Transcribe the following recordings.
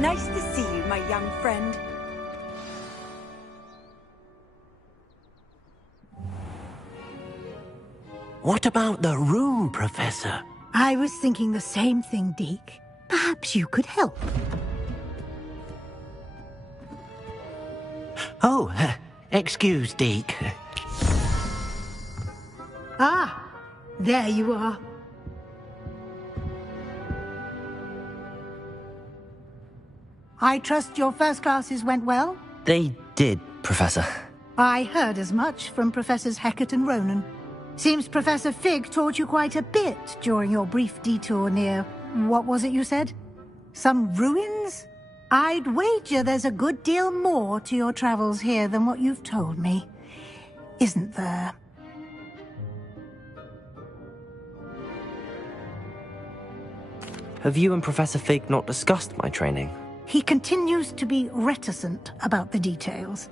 Nice to see you, my young friend. What about the room, Professor? I was thinking the same thing, Deke. Perhaps you could help. Oh, excuse, Deke. Ah, there you are. I trust your first classes went well? They did, Professor. I heard as much from Professors Hecat and Ronan. Seems Professor Fig taught you quite a bit during your brief detour near... what was it you said? Some ruins? I'd wager there's a good deal more to your travels here than what you've told me. Isn't there? Have you and Professor Fig not discussed my training? He continues to be reticent about the details,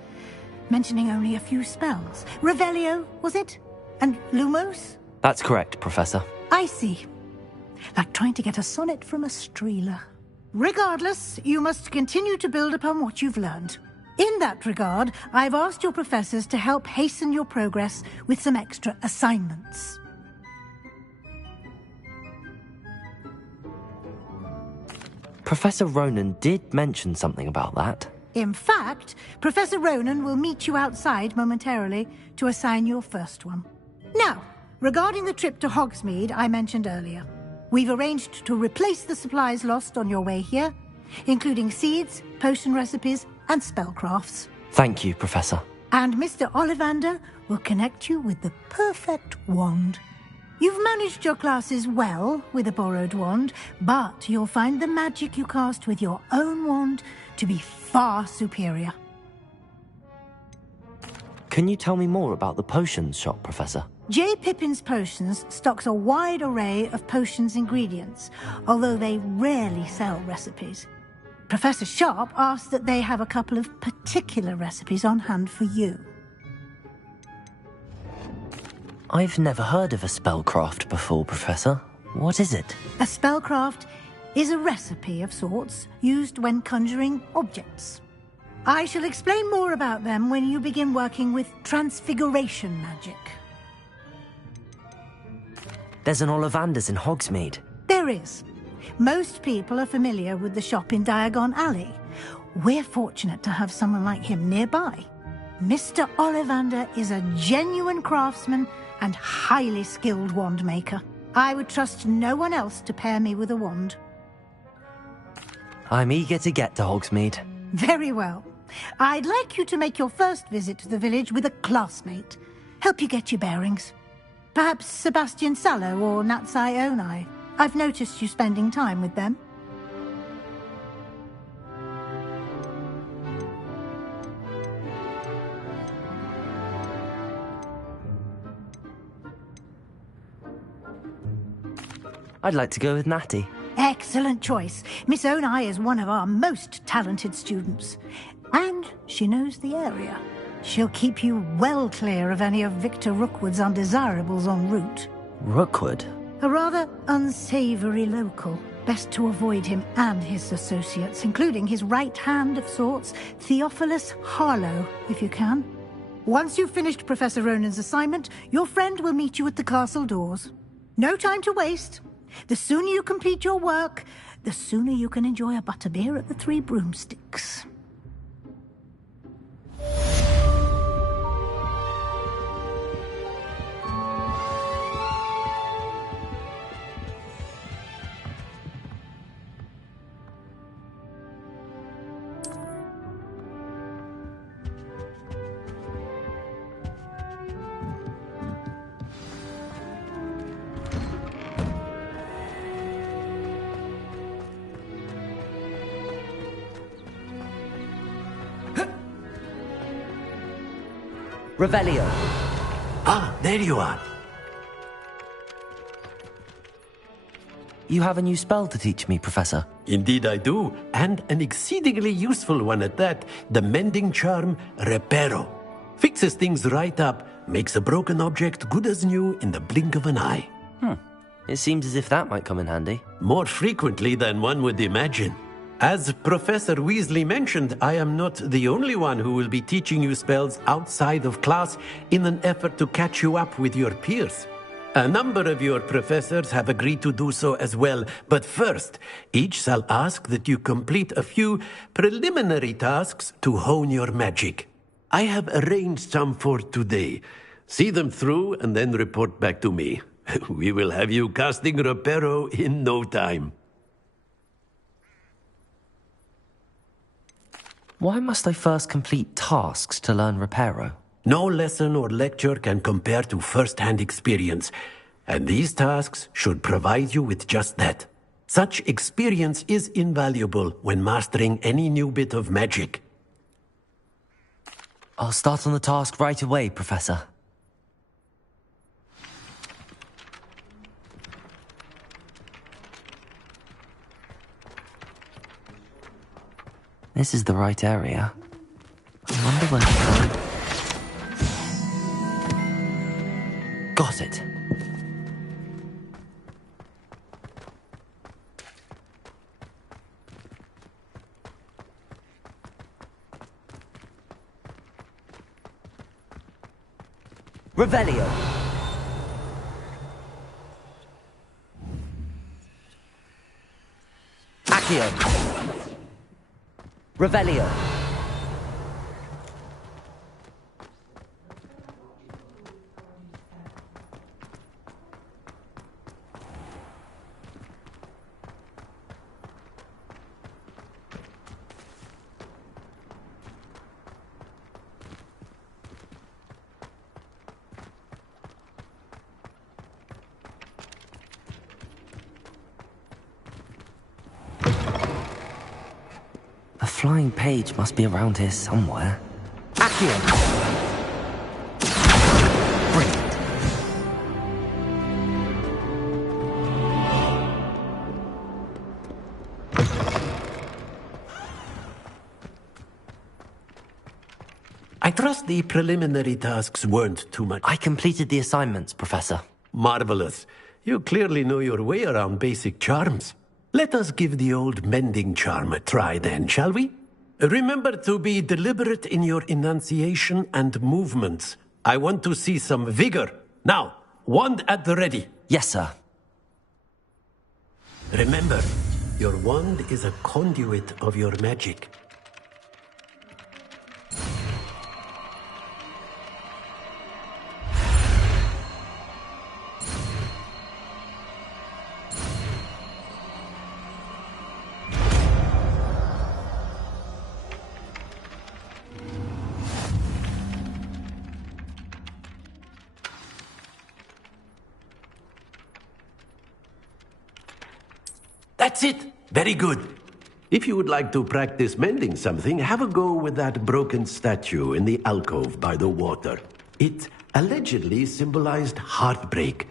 mentioning only a few spells. Revelio, was it? And Lumos? That's correct, Professor. I see. Like trying to get a sonnet from a streeler. Regardless, you must continue to build upon what you've learned. In that regard, I've asked your professors to help hasten your progress with some extra assignments. Professor Ronan did mention something about that. In fact, Professor Ronan will meet you outside momentarily to assign your first one. Now, regarding the trip to Hogsmeade I mentioned earlier, we've arranged to replace the supplies lost on your way here, including seeds, potion recipes, and spellcrafts. Thank you, Professor. And Mr. Ollivander will connect you with the perfect wand. You've managed your classes well with a borrowed wand, but you'll find the magic you cast with your own wand to be far superior. Can you tell me more about the potions shop, Professor? J. Pippin's Potions stocks a wide array of potions ingredients, although they rarely sell recipes. Professor Sharp asked that they have a couple of particular recipes on hand for you. I've never heard of a spellcraft before, Professor. What is it? A spellcraft is a recipe of sorts used when conjuring objects. I shall explain more about them when you begin working with transfiguration magic. There's an Ollivander's in Hogsmeade. There is. Most people are familiar with the shop in Diagon Alley. We're fortunate to have someone like him nearby. Mr. Ollivander is a genuine craftsman and highly skilled wand maker. I would trust no one else to pair me with a wand. I'm eager to get to Hogsmeade. Very well. I'd like you to make your first visit to the village with a classmate. Help you get your bearings. Perhaps Sebastian Sallow or Natsai Onai. I've noticed you spending time with them. I'd like to go with Natty. Excellent choice. Miss Onai is one of our most talented students. And she knows the area. She'll keep you well clear of any of Victor Rookwood's undesirables en route. Rookwood? A rather unsavory local. Best to avoid him and his associates, including his right hand of sorts, Theophilus Harlow, if you can. Once you've finished Professor Ronan's assignment, your friend will meet you at the castle doors. No time to waste. The sooner you complete your work, the sooner you can enjoy a butterbeer at the Three Broomsticks. Revelio. Ah, there you are. You have a new spell to teach me, Professor. Indeed I do, and an exceedingly useful one at that. The mending charm, Reparo. Fixes things right up, makes a broken object good as new in the blink of an eye. It seems as if that might come in handy. More frequently than one would imagine. As Professor Weasley mentioned, I am not the only one who will be teaching you spells outside of class in an effort to catch you up with your peers. A number of your professors have agreed to do so as well, but first, each shall ask that you complete a few preliminary tasks to hone your magic. I have arranged some for today. See them through and then report back to me. We will have you casting Reparo in no time. Why must I first complete tasks to learn Reparo? No lesson or lecture can compare to first-hand experience, and these tasks should provide you with just that. Such experience is invaluable when mastering any new bit of magic. I'll start on the task right away, Professor. This is the right area. I wonder where to find... Got it. Revelio. Accio. Revelio. A flying page must be around here somewhere. Accio! Brilliant. I trust the preliminary tasks weren't too much. I completed the assignments, Professor. Marvelous. You clearly know your way around basic charms. Let us give the old mending charm a try then, shall we? Remember to be deliberate in your enunciation and movements. I want to see some vigor. Now, wand at the ready. Yes, sir. Remember, your wand is a conduit of your magic. That's it! Very good. If you would like to practice mending something, have a go with that broken statue in the alcove by the water. It allegedly symbolized heartbreak.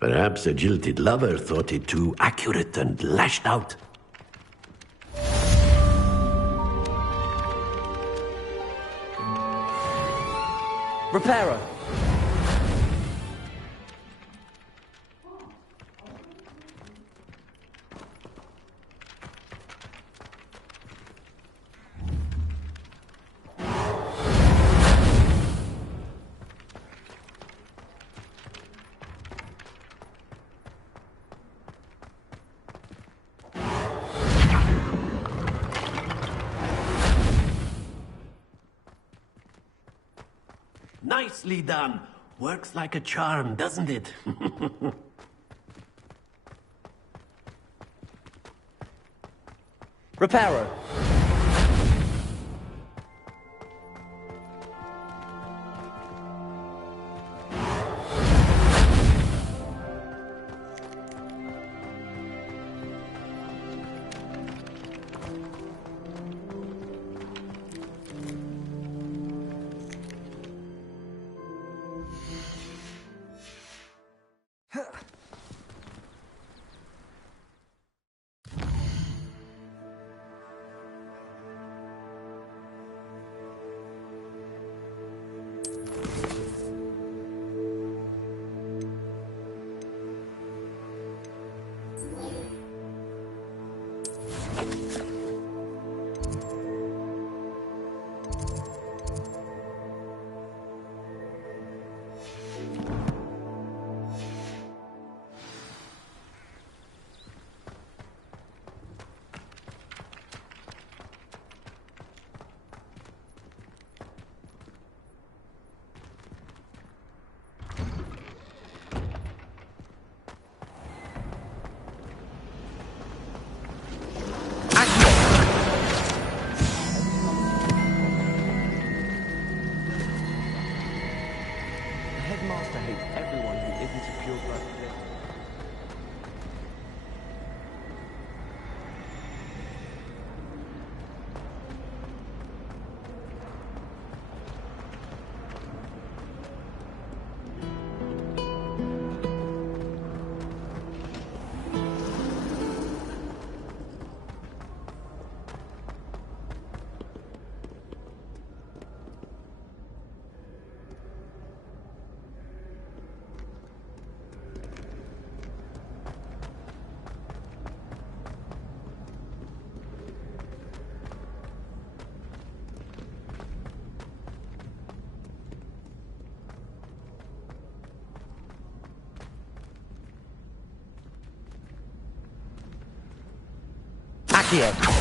Perhaps a jilted lover thought it too accurate and lashed out. Reparo. Nicely done. Works like a charm, doesn't it? Reparo. Accio.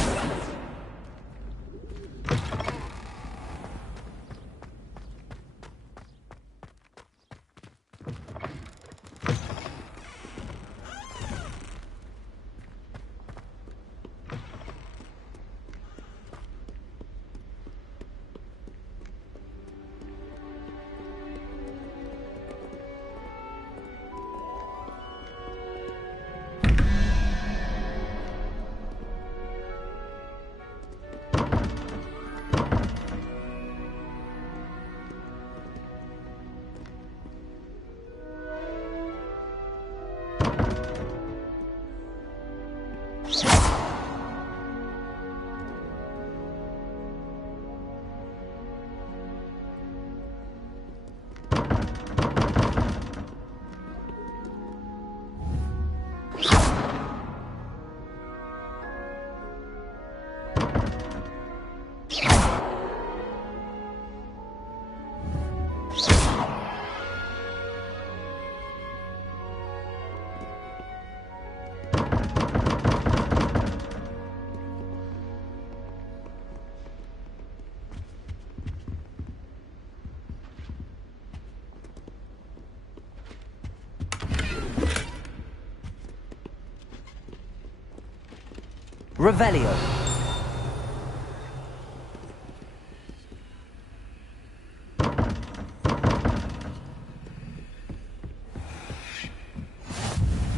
Revelio.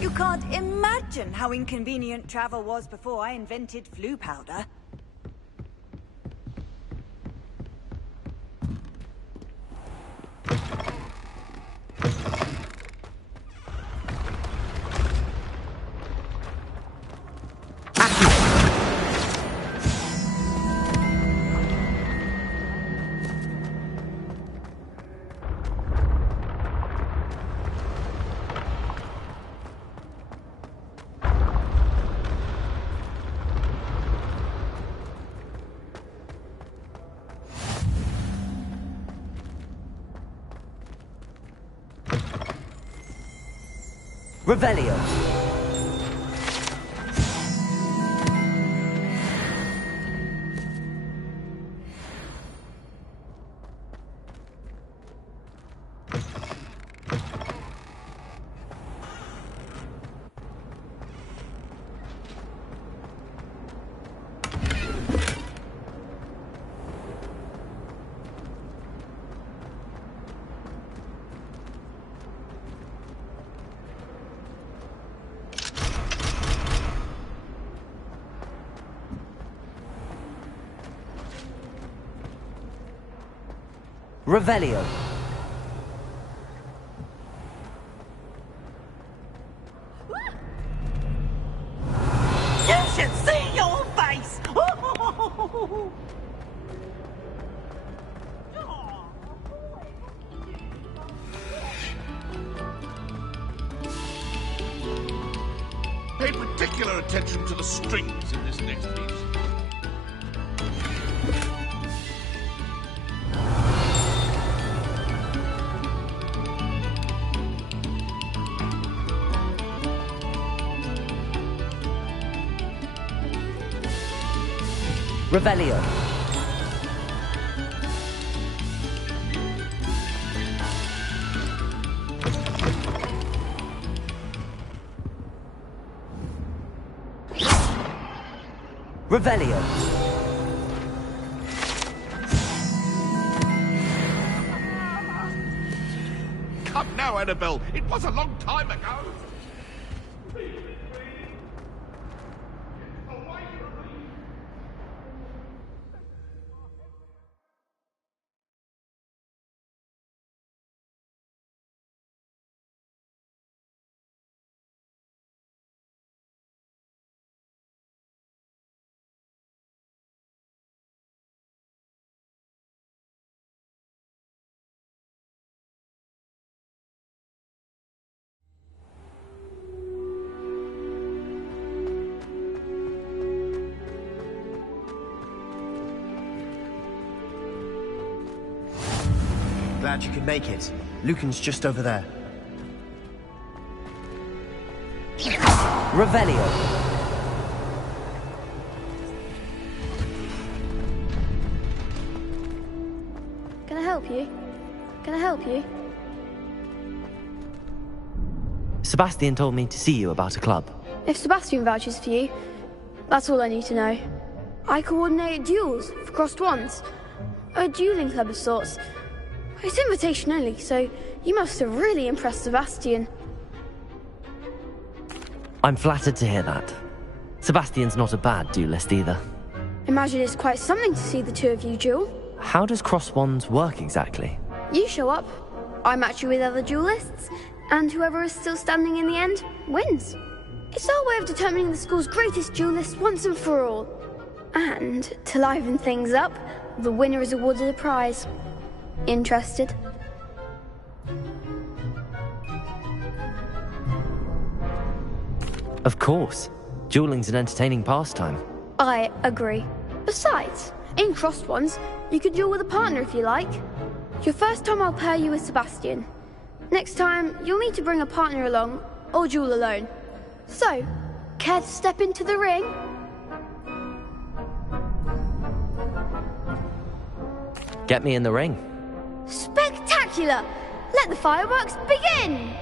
You can't imagine how inconvenient travel was before I invented flu powder. Revelio. Revelio. You should see your face! Pay particular attention to the strings in this next piece. Revelio. Revelio. Come now, Annabelle. It was a long time ago. Glad you could make it. Lucan's just over there. Revelio. help you? Can I help you? Sebastian told me to see you about a club. If Sebastian vouches for you, that's all I need to know. I coordinate duels for crossed wands. A dueling club of sorts. It's invitation only, so you must have really impressed Sebastian. I'm flattered to hear that. Sebastian's not a bad duelist either. Imagine it's quite something to see the two of you duel. How does cross wands work exactly? You show up, I match you with other duelists, and whoever is still standing in the end wins. It's our way of determining the school's greatest duelist once and for all. And to liven things up, the winner is awarded a prize. Interested? Of course. Dueling's an entertaining pastime. I agree. Besides, in crossed ones, you could duel with a partner if you like. Your first time I'll pair you with Sebastian. Next time, you'll need to bring a partner along, or duel alone. So, care to step into the ring? Get me in the ring. Spectacular! Let the fireworks begin!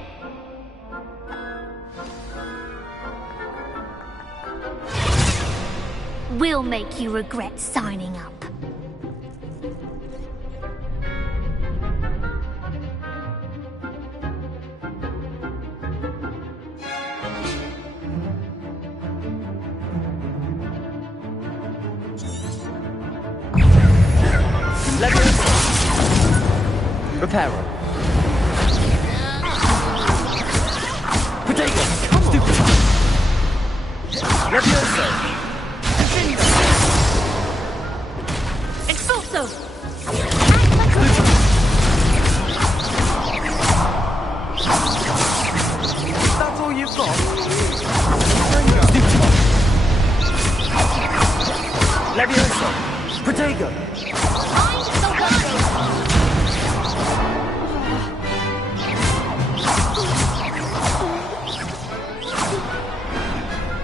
We'll make you regret signing up. Reparo. Potato! Levioso! Expulso! That's all you've got? Levioso! Protego! Find the one!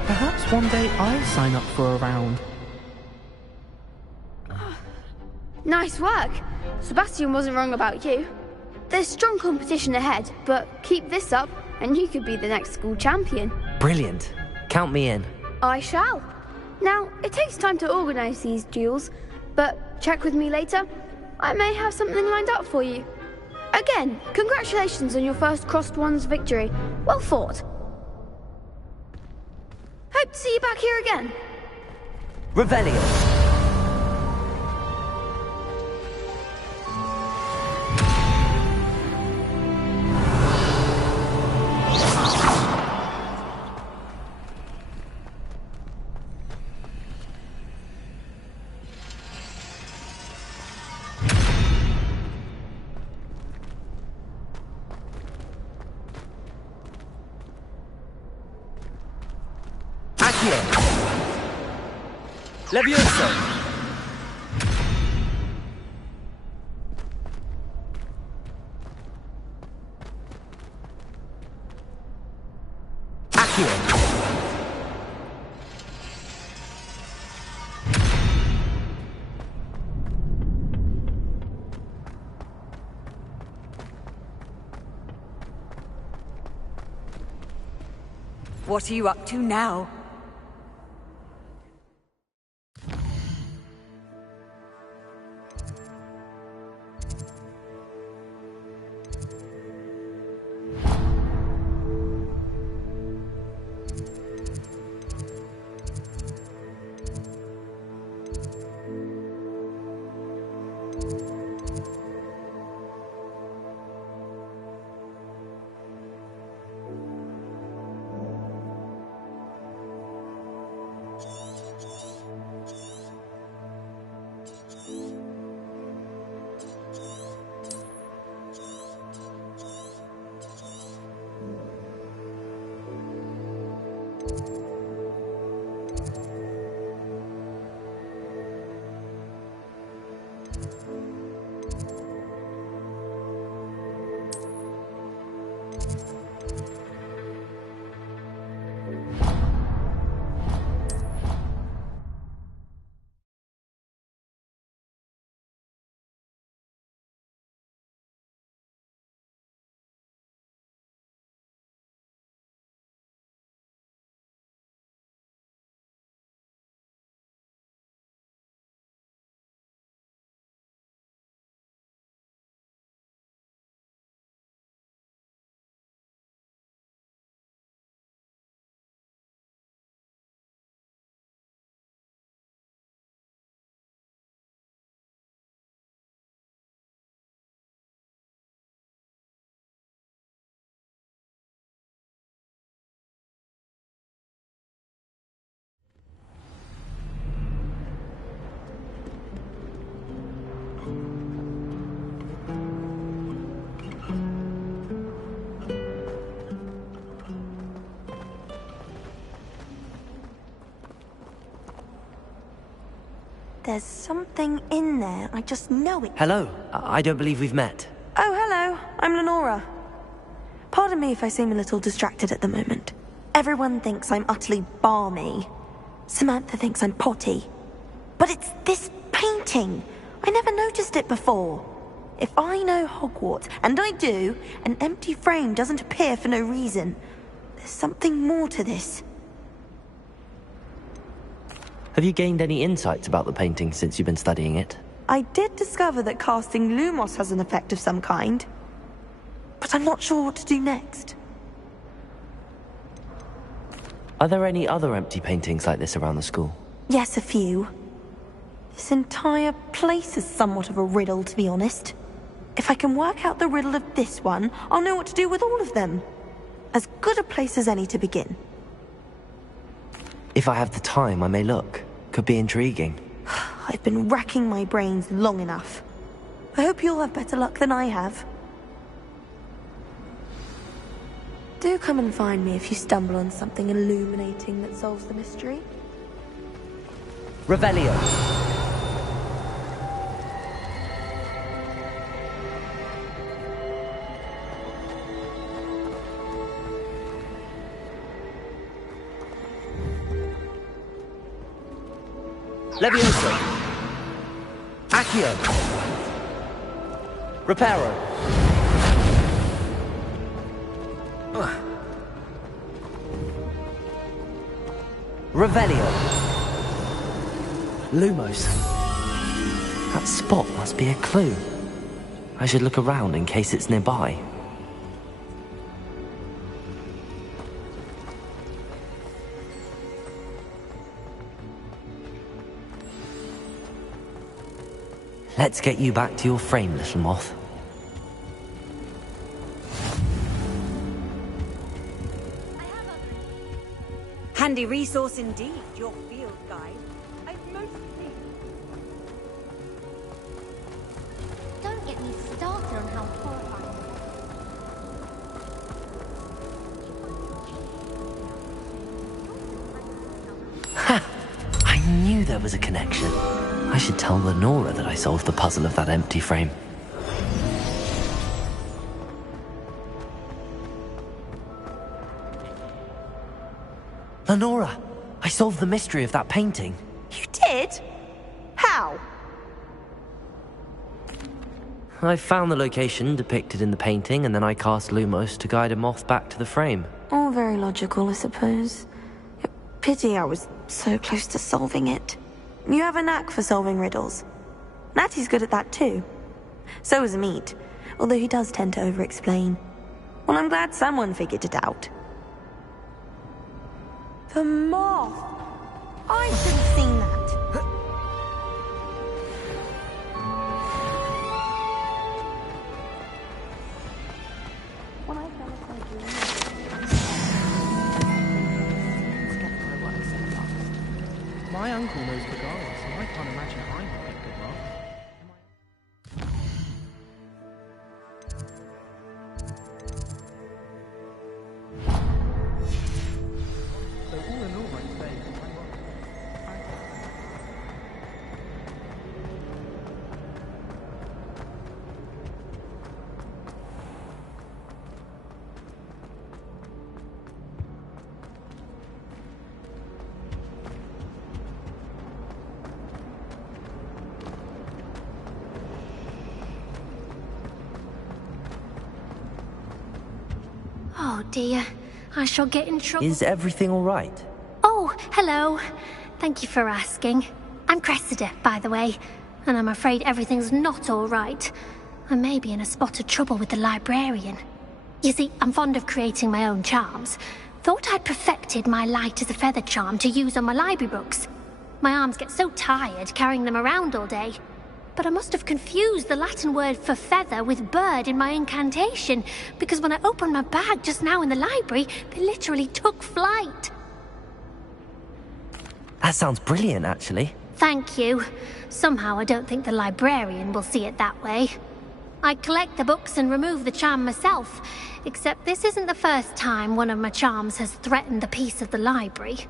Perhaps one day I'll sign up for a round. Nice work. Sebastian wasn't wrong about you. There's strong competition ahead, but keep this up and you could be the next school champion. Brilliant. Count me in. I shall. Now, it takes time to organise these duels, but check with me later. I may have something lined up for you. Again, congratulations on your first crossed wands victory. Well fought. Hope to see you back here again. Revelio. Levioso! Accio! What are you up to now? There's something in there. I just know it. Hello. I don't believe we've met. Oh, hello. I'm Lenora. Pardon me if I seem a little distracted at the moment. Everyone thinks I'm utterly balmy. Samantha thinks I'm potty. But it's this painting. I never noticed it before. If I know Hogwarts, and I do, an empty frame doesn't appear for no reason. There's something more to this. Have you gained any insights about the painting since you've been studying it? I did discover that casting Lumos has an effect of some kind. But I'm not sure what to do next. Are there any other empty paintings like this around the school? Yes, a few. This entire place is somewhat of a riddle, to be honest. If I can work out the riddle of this one, I'll know what to do with all of them. As good a place as any to begin. If I have the time, I may look. Could be intriguing. I've been racking my brains long enough. I hope you'll have better luck than I have. Do come and find me if you stumble on something illuminating that solves the mystery. Revelio. Levioso. Accio. Reparo. Revelio. Lumos. That spot must be a clue. I should look around in case it's nearby. Let's get you back to your frame, little moth. Handy resource indeed, your field guide. I've mostly... Don't get me started on how horrifying. Ha! I knew there was a connection. I should tell Lenora that I solved the puzzle of that empty frame. Lenora! I solved the mystery of that painting. You did? How? I found the location depicted in the painting, and then I cast Lumos to guide a moth back to the frame. All very logical, I suppose. Pity I was so close to solving it. You have a knack for solving riddles. Natty's good at that too. So is Amit, although he does tend to over-explain. Well, I'm glad someone figured it out. The moth! I should have seen that. When I fell asleep, My uncle knows the guy, so I can't imagine I would pick good luck. So all in all, I'd say Oh dear, I shall get in trouble. Is everything all right? Oh, hello. Thank you for asking. I'm Cressida, by the way, and I'm afraid everything's not all right. I may be in a spot of trouble with the librarian. You see, I'm fond of creating my own charms. Thought I'd perfected my light as a feather charm to use on my library books. My arms get so tired carrying them around all day. But I must have confused the Latin word for feather with bird in my incantation, because when I opened my bag just now in the library, they literally took flight. That sounds brilliant, actually. Thank you. Somehow I don't think the librarian will see it that way. I collect the books and remove the charm myself, except this isn't the first time one of my charms has threatened the peace of the library.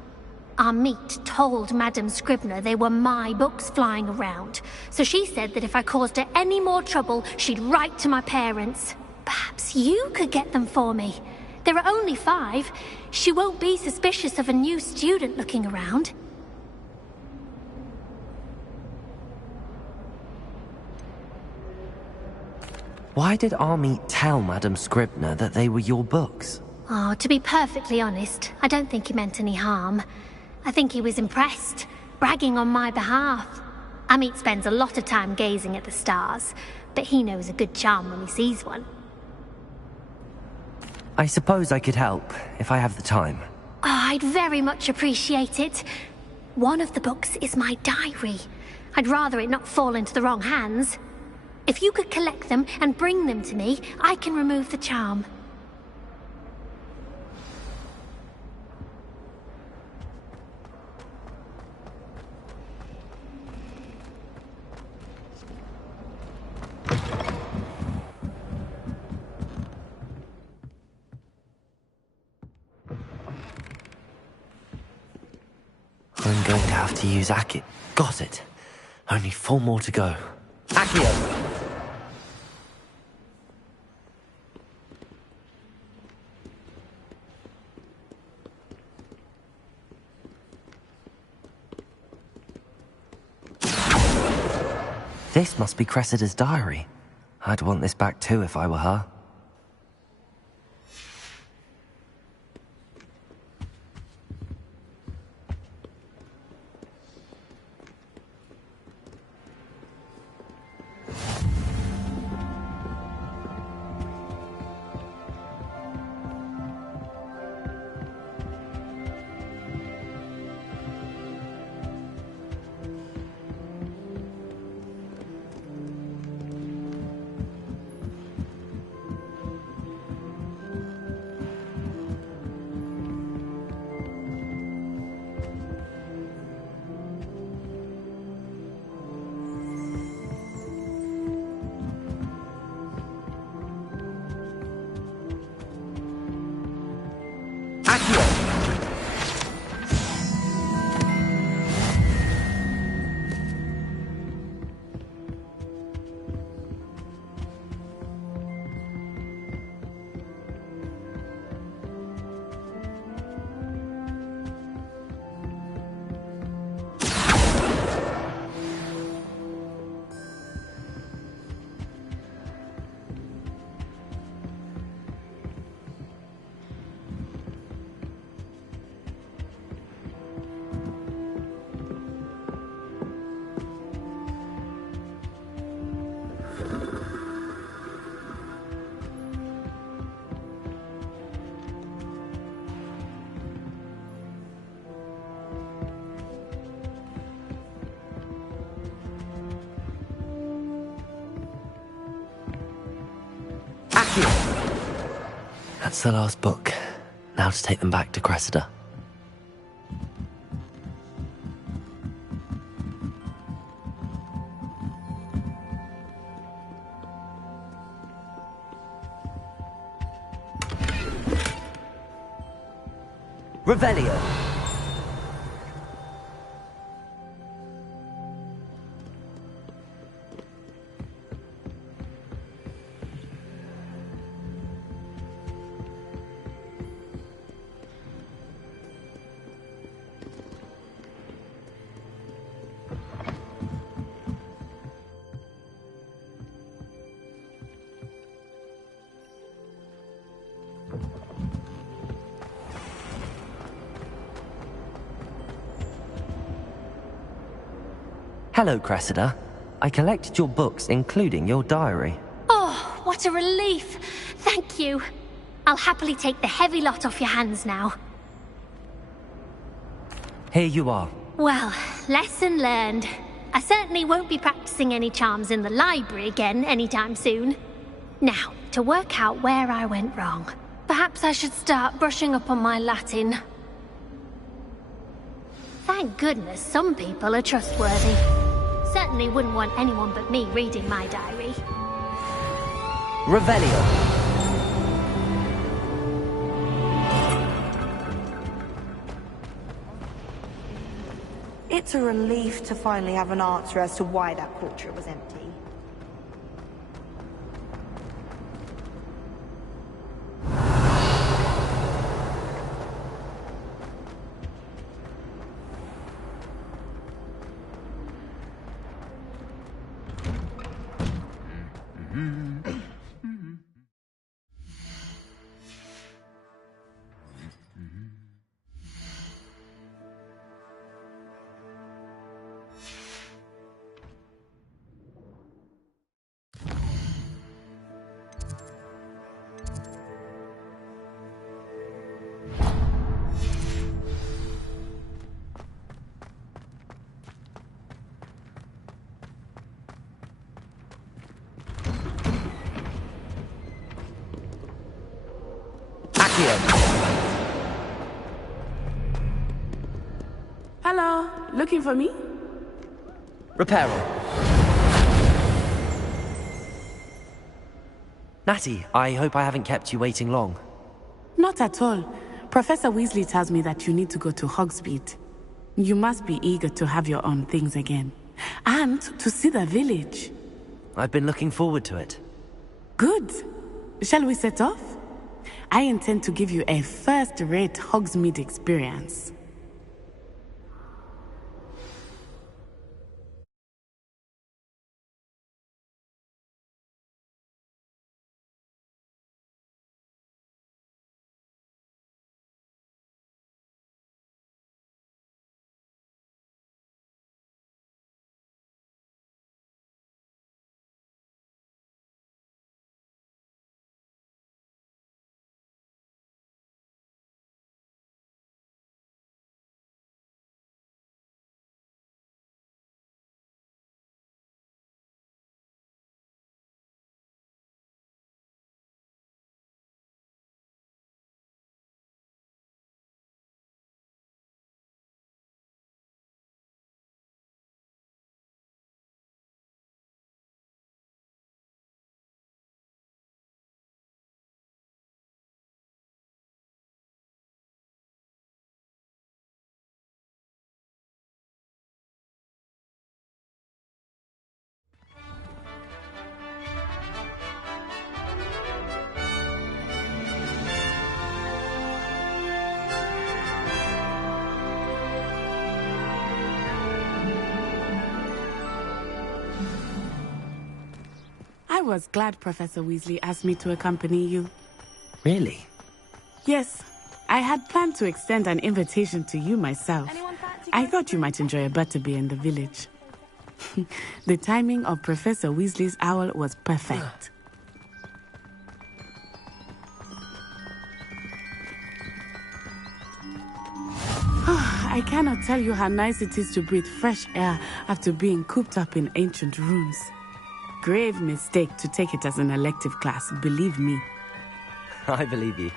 Amit told Madame Scribner they were my books flying around, so she said that if I caused her any more trouble, she'd write to my parents. Perhaps you could get them for me. There are only 5. She won't be suspicious of a new student looking around. Why did Amit tell Madame Scribner that they were your books? Oh, to be perfectly honest, I don't think he meant any harm. I think he was impressed, bragging on my behalf. Amit spends a lot of time gazing at the stars, but he knows a good charm when he sees one. I suppose I could help, if I have the time. Oh, I'd very much appreciate it. One of the books is my diary. I'd rather it not fall into the wrong hands. If you could collect them and bring them to me, I can remove the charm. I'm going to have to use Aki. Got it. Only 4 more to go. Accio! This must be Cressida's diary. I'd want this back too if I were her. That's the last book. Now to take them back to Cressida. Revelio. Hello, Cressida. I collected your books, including your diary. Oh, what a relief. Thank you. I'll happily take the heavy lot off your hands now. Here you are. Well, lesson learned. I certainly won't be practicing any charms in the library again anytime soon. Now, to work out where I went wrong. Perhaps I should start brushing up on my Latin. Thank goodness some people are trustworthy. Certainly wouldn't want anyone but me reading my diary. Revelio. It's a relief to finally have an answer as to why that portrait was empty. Hello, looking for me? Reparo. Natty, I hope I haven't kept you waiting long. Not at all. Professor Weasley tells me that you need to go to Hogsmeade. You must be eager to have your own things again. And to see the village. I've been looking forward to it. Good. Shall we set off? I intend to give you a first-rate Hogsmeade experience. I was glad Professor Weasley asked me to accompany you. Really? Yes. I had planned to extend an invitation to you myself. I thought you might enjoy a butterbeer in the village. The timing of Professor Weasley's owl was perfect. I cannot tell you how nice it is to breathe fresh air after being cooped up in ancient rooms. Grave mistake to take it as an elective class, believe me. I believe you.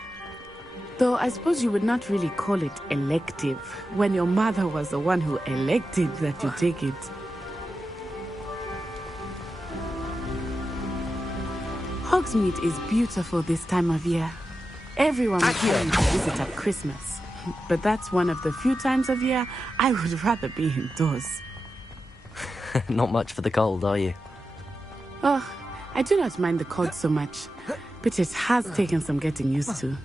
Though I suppose you would not really call it elective when your mother was the one who elected that you take it. Hogsmeade is beautiful this time of year. Everyone was coming to visit at Christmas. But that's one of the few times of year I would rather be indoors. Not much for the cold, are you? Oh, I do not mind the cold so much, but it has taken some getting used to.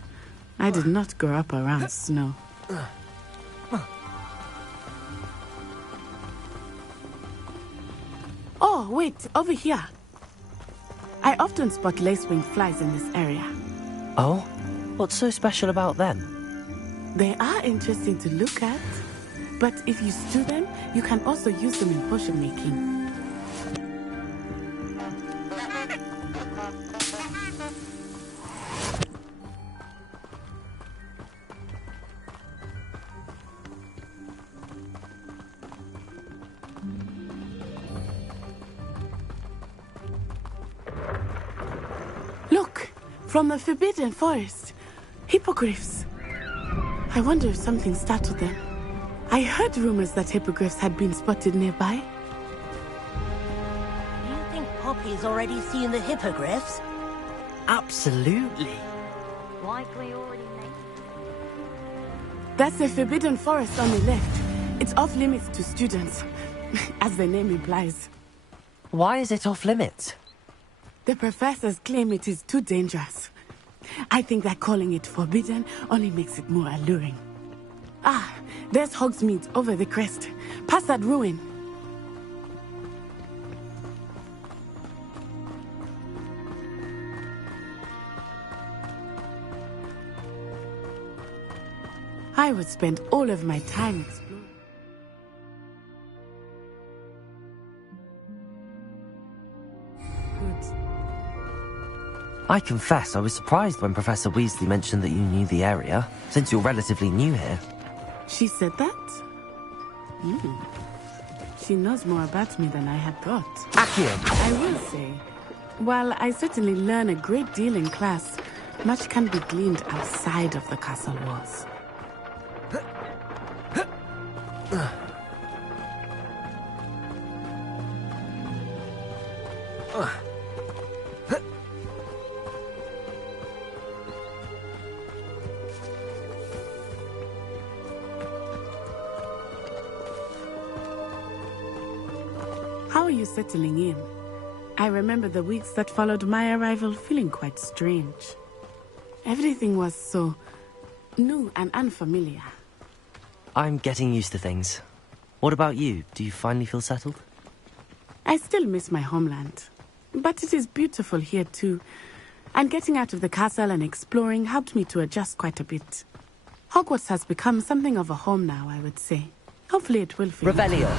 I did not grow up around snow. Oh, wait, over here. I often spot lacewing flies in this area. Oh? What's so special about them? They are interesting to look at, but if you stew them, you can also use them in potion making. Look, from the Forbidden Forest, hippogriffs. I wonder if something startled them. I heard rumors that hippogriffs had been spotted nearby. Do you think Poppy's already seen the hippogriffs? Absolutely. Likely already made. That's the Forbidden Forest on the left. It's off limits to students, as the name implies. Why is it off limits? The professors claim it is too dangerous. I think that calling it forbidden only makes it more alluring. Ah, there's Hogsmeade over the crest, past that ruin. I would spend all of my time exploring. Good. I confess I was surprised when Professor Weasley mentioned that you knew the area, since you're relatively new here. She said that? She knows more about me than I had thought. Accio! I will say, while I certainly learn a great deal in class, much can be gleaned outside of the castle walls. How are you settling in? I remember the weeks that followed my arrival feeling quite strange. Everything was so new and unfamiliar. I'm getting used to things. What about you? Do you finally feel settled? I still miss my homeland, but it is beautiful here too. And getting out of the castle and exploring helped me to adjust quite a bit. Hogwarts has become something of a home now, I would say. Hopefully it will feel... Revelio.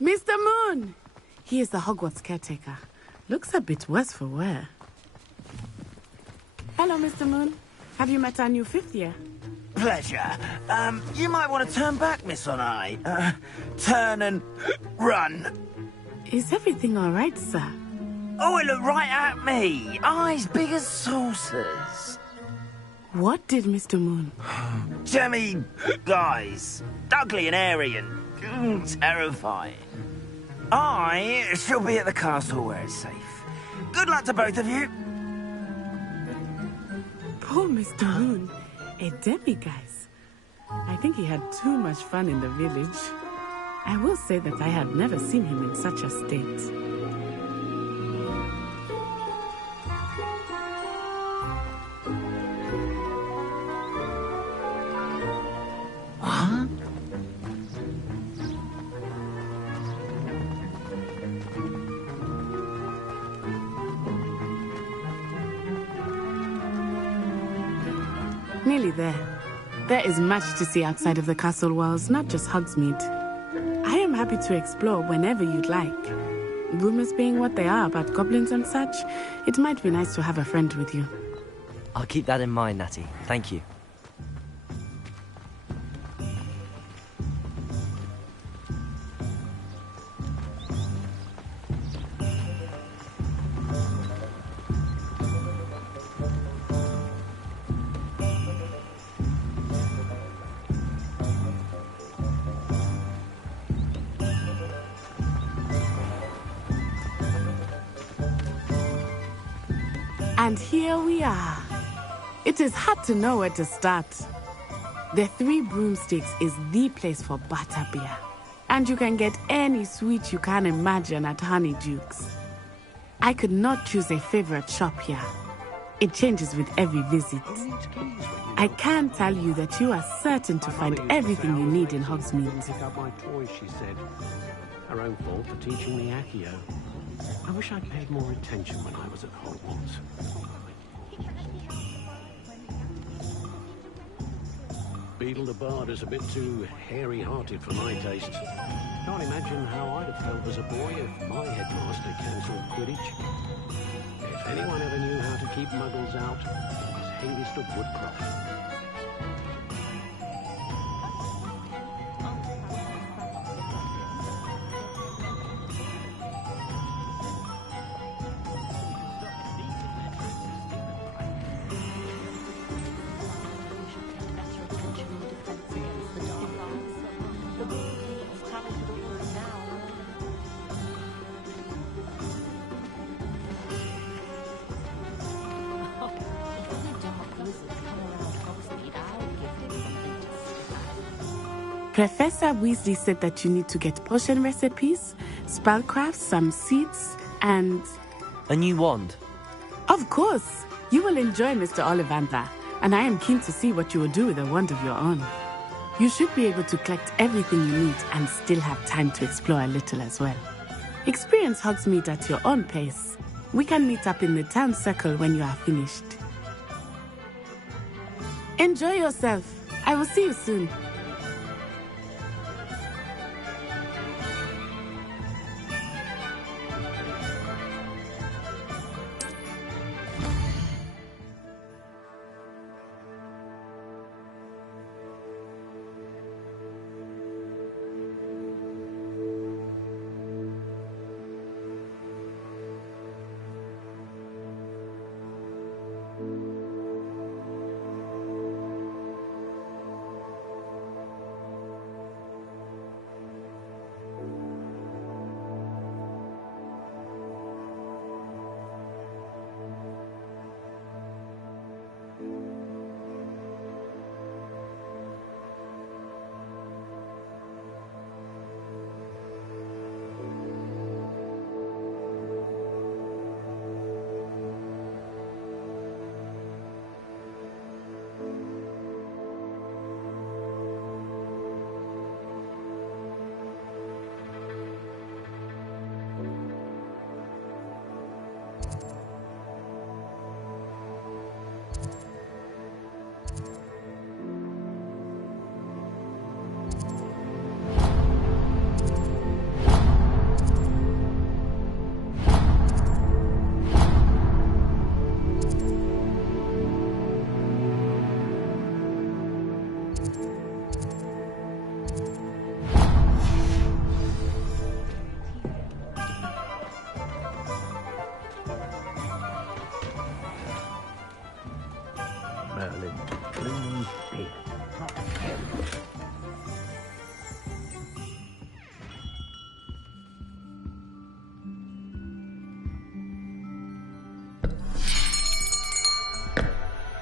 Mr. Moon! He is the Hogwarts caretaker. Looks a bit worse for wear. Hello, Mr. Moon. Have you met our new fifth year? Pleasure. You might want to turn back, Miss Onai. Turn and run. Is everything all right, sir? Oh, it looked right at me. Eyes big as saucers. What did Mr. Moon? Jemmy guys. Ugly and airy and terrifying. I shall be at the castle where it's safe. Good luck to both of you. Poor Mr. Moon. A demiguise. I think he had too much fun in the village. I will say that I have never seen him in such a state. What? Nearly there. There is much to see outside of the castle walls, not just Hogsmeade. I am happy to explore whenever you'd like. Rumors being what they are about goblins and such, it might be nice to have a friend with you. I'll keep that in mind, Natty. Thank you. And here we are. It is hard to know where to start. The Three Broomsticks is the place for butterbeer. And you can get any sweet you can imagine at Honeyduke's. I could not choose a favorite shop here. It changes with every visit. I can tell you that you are certain to find everything you need in Hogsmeade. Pick up my toys, she said. Her own fault for teaching me Accio. I wish I'd paid more attention when I was at Hogwarts. Beetle the Bard is a bit too hairy-hearted for my taste. Can't imagine how I'd have felt as a boy if my headmaster cancelled Quidditch. If anyone ever knew how to keep muggles out, it was Hengist of Woodcroft. Professor Weasley said that you need to get potion recipes, spellcraft, some seeds, and... a new wand. Of course! You will enjoy Mr. Ollivander, and I am keen to see what you will do with a wand of your own. You should be able to collect everything you need and still have time to explore a little as well. Experience Hogsmeade at your own pace. We can meet up in the town circle when you are finished. Enjoy yourself. I will see you soon.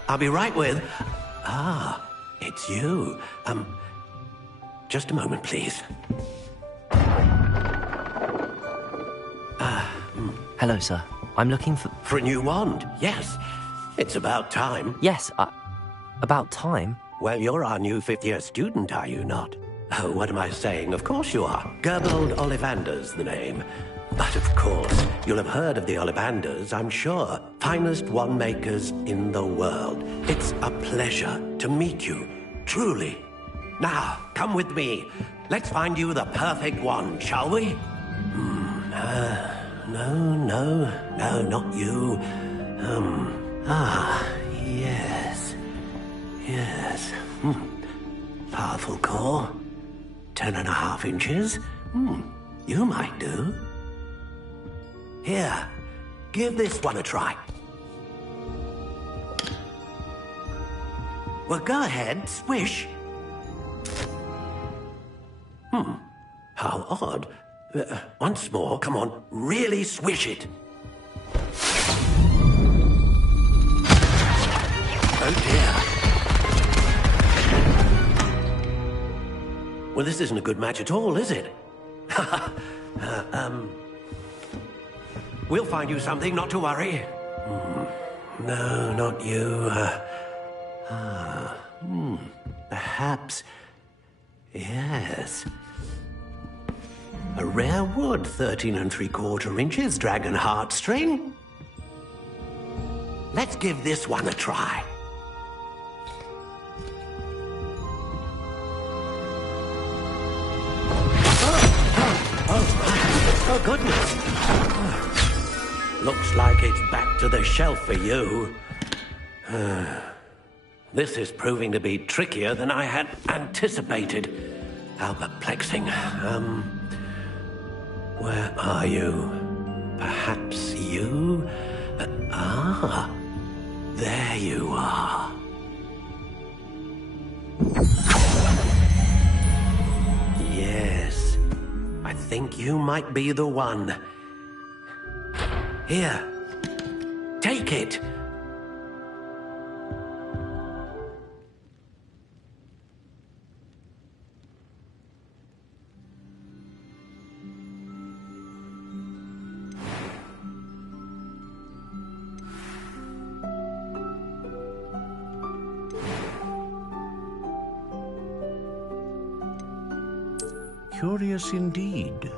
I'll be right with... Ah, it's you. Just a moment, please. Hello, sir. I'm looking for... For a new wand, yes. It's about time. Yes, about time? Well, you're our new fifth-year student, are you not? Oh, what am I saying? Of course you are. Gerbold Ollivander's the name. But of course, you'll have heard of the Ollivanders, I'm sure. Finest wand makers in the world. It's a pleasure to meet you, truly. Now, come with me. Let's find you the perfect wand, shall we? No, not you. Yes. Powerful core. 10.5 inches. You might do. Here, give this one a try. Well, go ahead, swish. How odd. Once more, come on, really swish it. Oh dear. Well, this isn't a good match at all, is it? We'll find you something, not to worry. No, not you. Perhaps... Yes. A rare wood, 13 3/4 inches, dragon heartstring. Let's give this one a try. Oh, goodness. Looks like it's back to the shelf for you. This is proving to be trickier than I had anticipated. How perplexing. Where are you? Perhaps you? There you are. Yes, I think you might be the one. Here, take it. Curious indeed.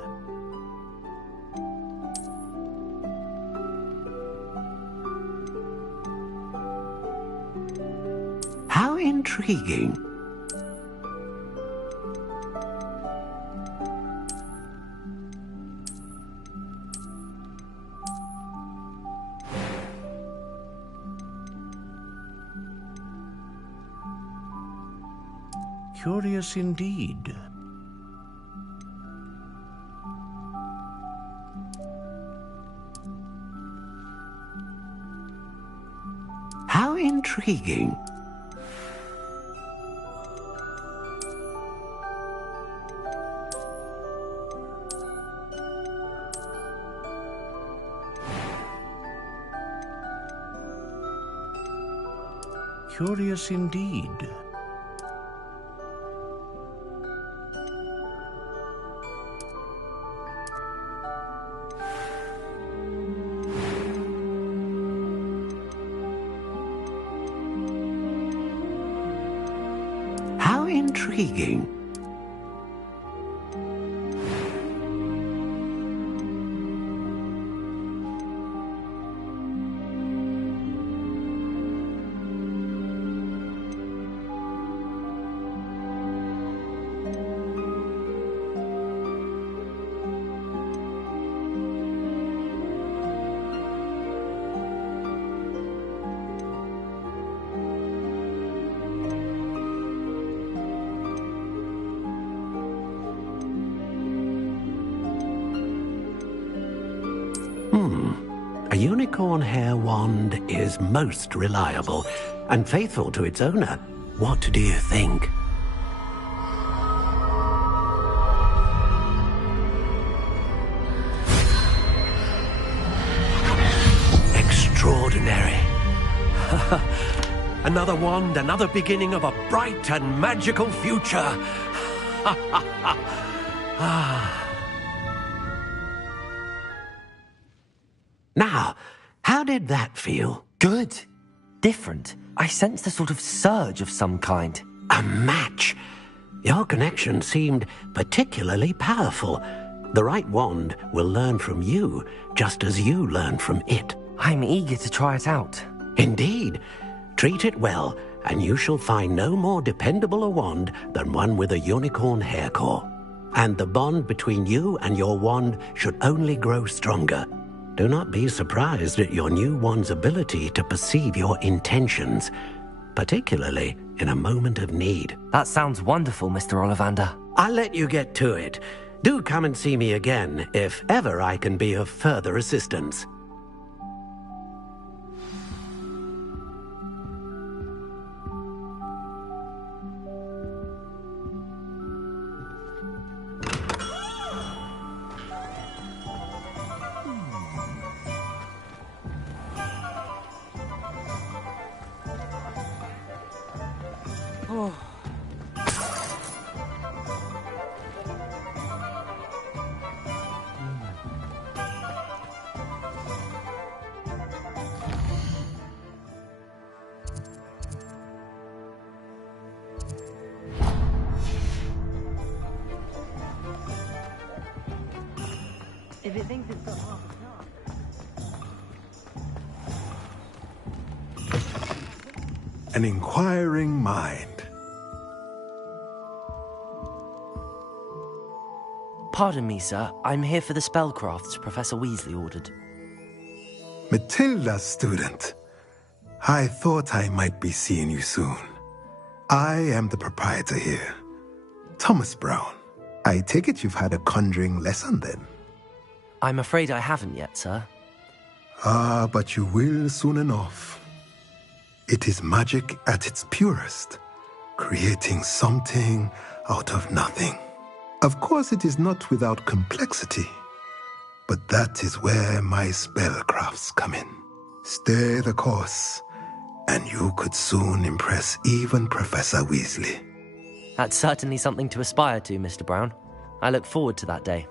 How intriguing. Curious indeed. How intriguing. Curious indeed. How intriguing. A unicorn hair wand is most reliable and faithful to its owner. What do you think? Extraordinary. Another wand, another beginning of a bright and magical future. Now, how did that feel? Good. Different. I sensed a sort of surge of some kind. A match. Your connection seemed particularly powerful. The right wand will learn from you, just as you learn from it. I'm eager to try it out. Indeed. Treat it well, and you shall find no more dependable a wand than one with a unicorn hair core. And the bond between you and your wand should only grow stronger. Do not be surprised at your new wand's ability to perceive your intentions, particularly in a moment of need. That sounds wonderful, Mr. Ollivander. I'll let you get to it. Do come and see me again if ever I can be of further assistance. If it thinks it's got half a task. An inquiring mind. Pardon me, sir. I'm here for the spellcrafts Professor Weasley ordered. Matilda's student. I thought I might be seeing you soon. I am the proprietor here, Thomas Brown. I take it you've had a conjuring lesson then? I'm afraid I haven't yet, sir. Ah, but you will soon enough. It is magic at its purest, creating something out of nothing. Of course, it is not without complexity, but that is where my spellcrafts come in. Stay the course, and you could soon impress even Professor Weasley. That's certainly something to aspire to, Mr. Brown. I look forward to that day.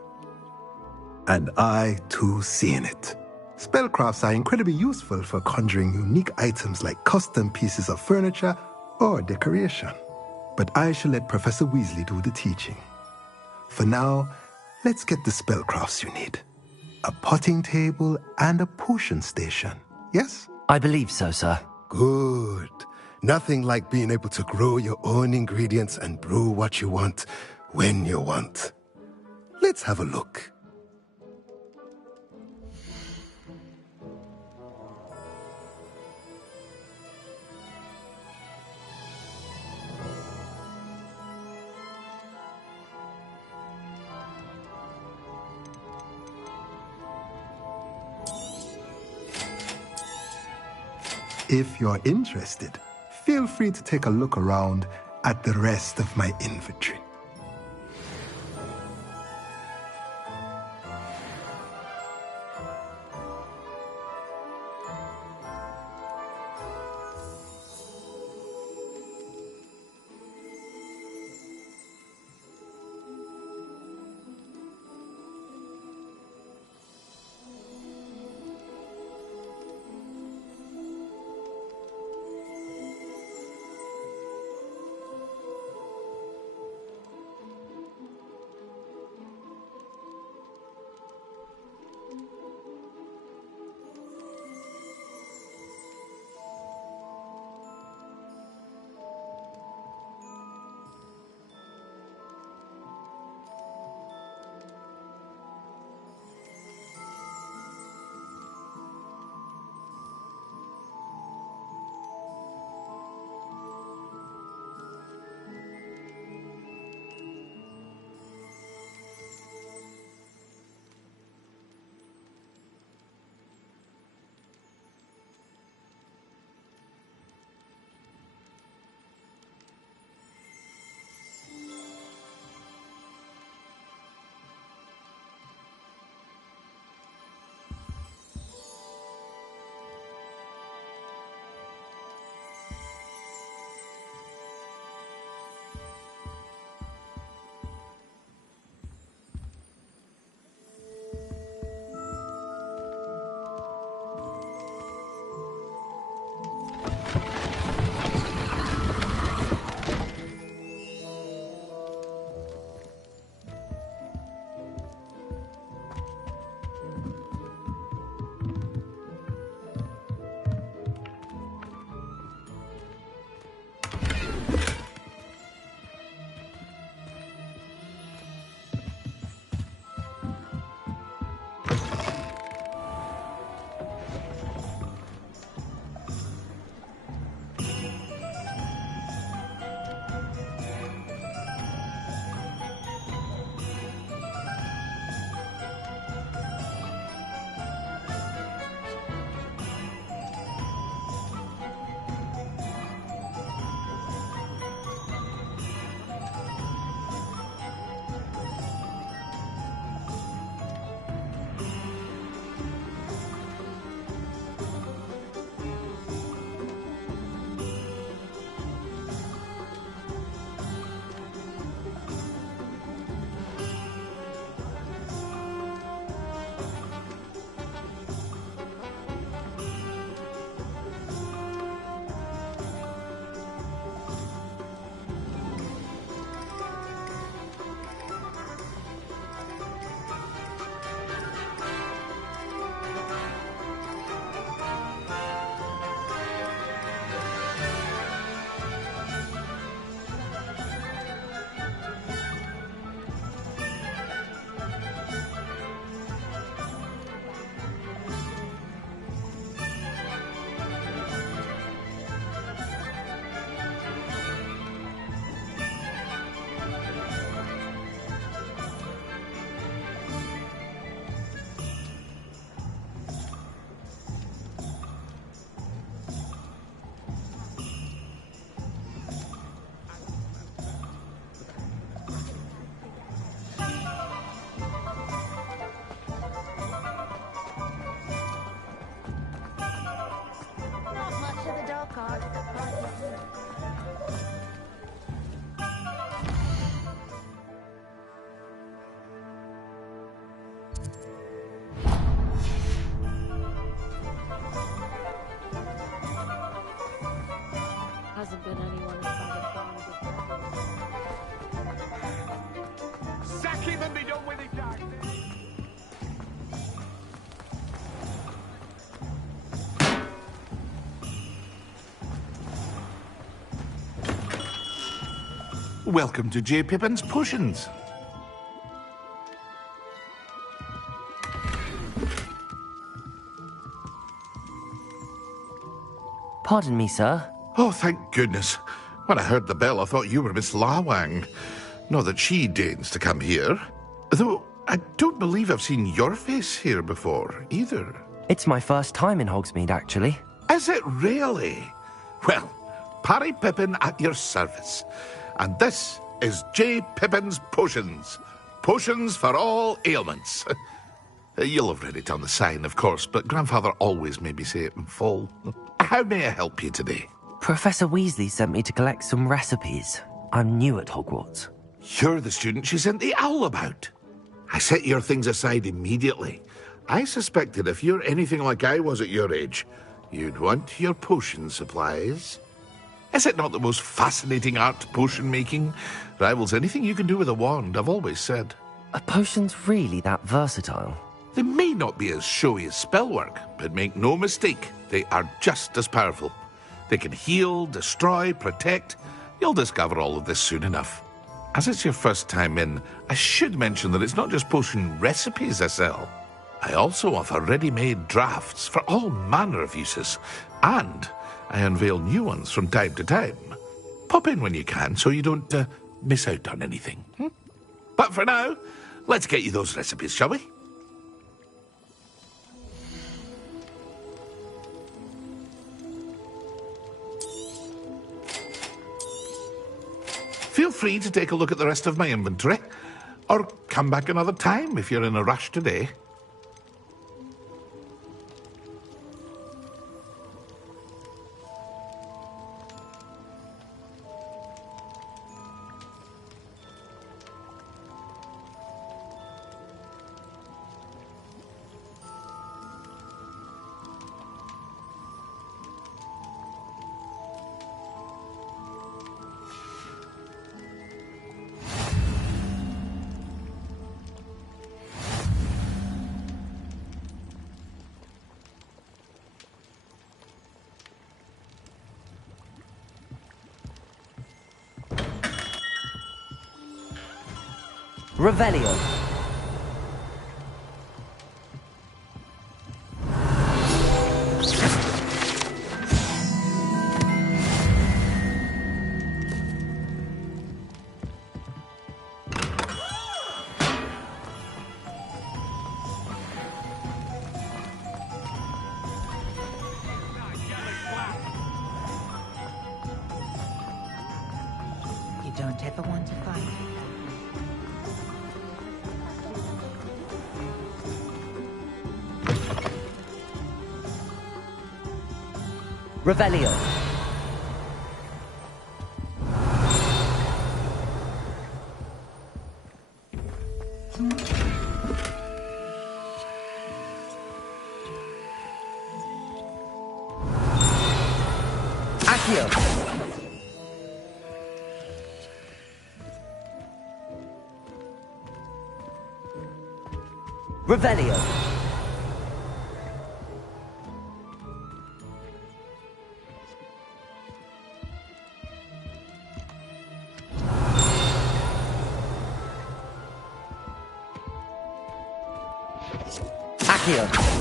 And I, too, seeing it. Spellcrafts are incredibly useful for conjuring unique items like custom pieces of furniture or decoration. But I shall let Professor Weasley do the teaching. For now, let's get the spellcrafts you need. A potting table and a potion station, yes? I believe so, sir. Good. Nothing like being able to grow your own ingredients and brew what you want when you want. Let's have a look. If you're interested, feel free to take a look around at the rest of my inventory. hasn't been anyone who's found a Sack him and be done with it, Jack. Welcome to J. Pippin's Potions. Pardon me, sir. Oh, thank goodness. When I heard the bell, I thought you were Miss Lawang. Not that she deigns to come here. Though, I don't believe I've seen your face here before, either. It's my first time in Hogsmeade, actually. Is it really? Well, Parry Pippin at your service. And this is J. Pippin's Potions. Potions for all ailments. You'll have read it on the sign, of course, but Grandfather always made me say it in full. How may I help you today? Professor Weasley sent me to collect some recipes. I'm new at Hogwarts. You're the student she sent the owl about. I set your things aside immediately. I suspected if you're anything like I was at your age, you'd want your potion supplies. Is it not the most fascinating art, potion making? Rivals anything you can do with a wand, I've always said. Are potions really that versatile? They may not be as showy as spellwork, but make no mistake, they are just as powerful. They can heal, destroy, protect. You'll discover all of this soon enough. As it's your first time in, I should mention that it's not just potion recipes I sell. I also offer ready-made drafts for all manner of uses, and I unveil new ones from time to time. Pop in when you can so you don't miss out on anything. But for now, let's get you those recipes, shall we? Feel free to take a look at the rest of my inventory, or come back another time if you're in a rush today. Revelio. You don't ever want to fight. Revelio. Accio. Revelio. Accio.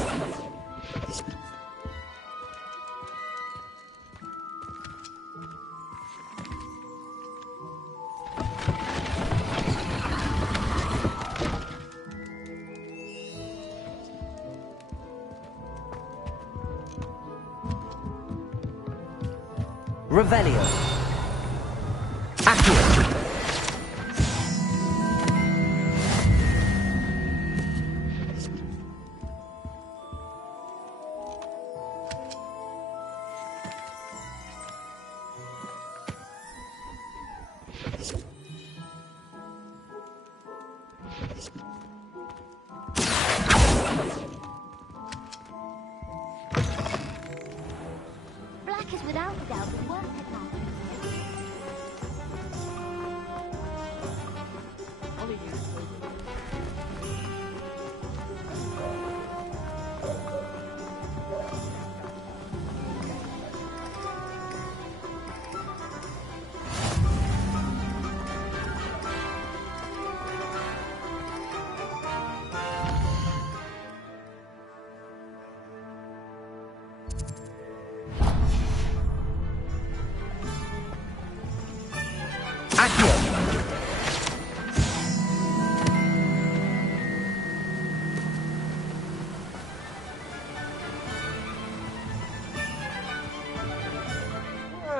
Revelio. Accio. Black is without a doubt the worst attack.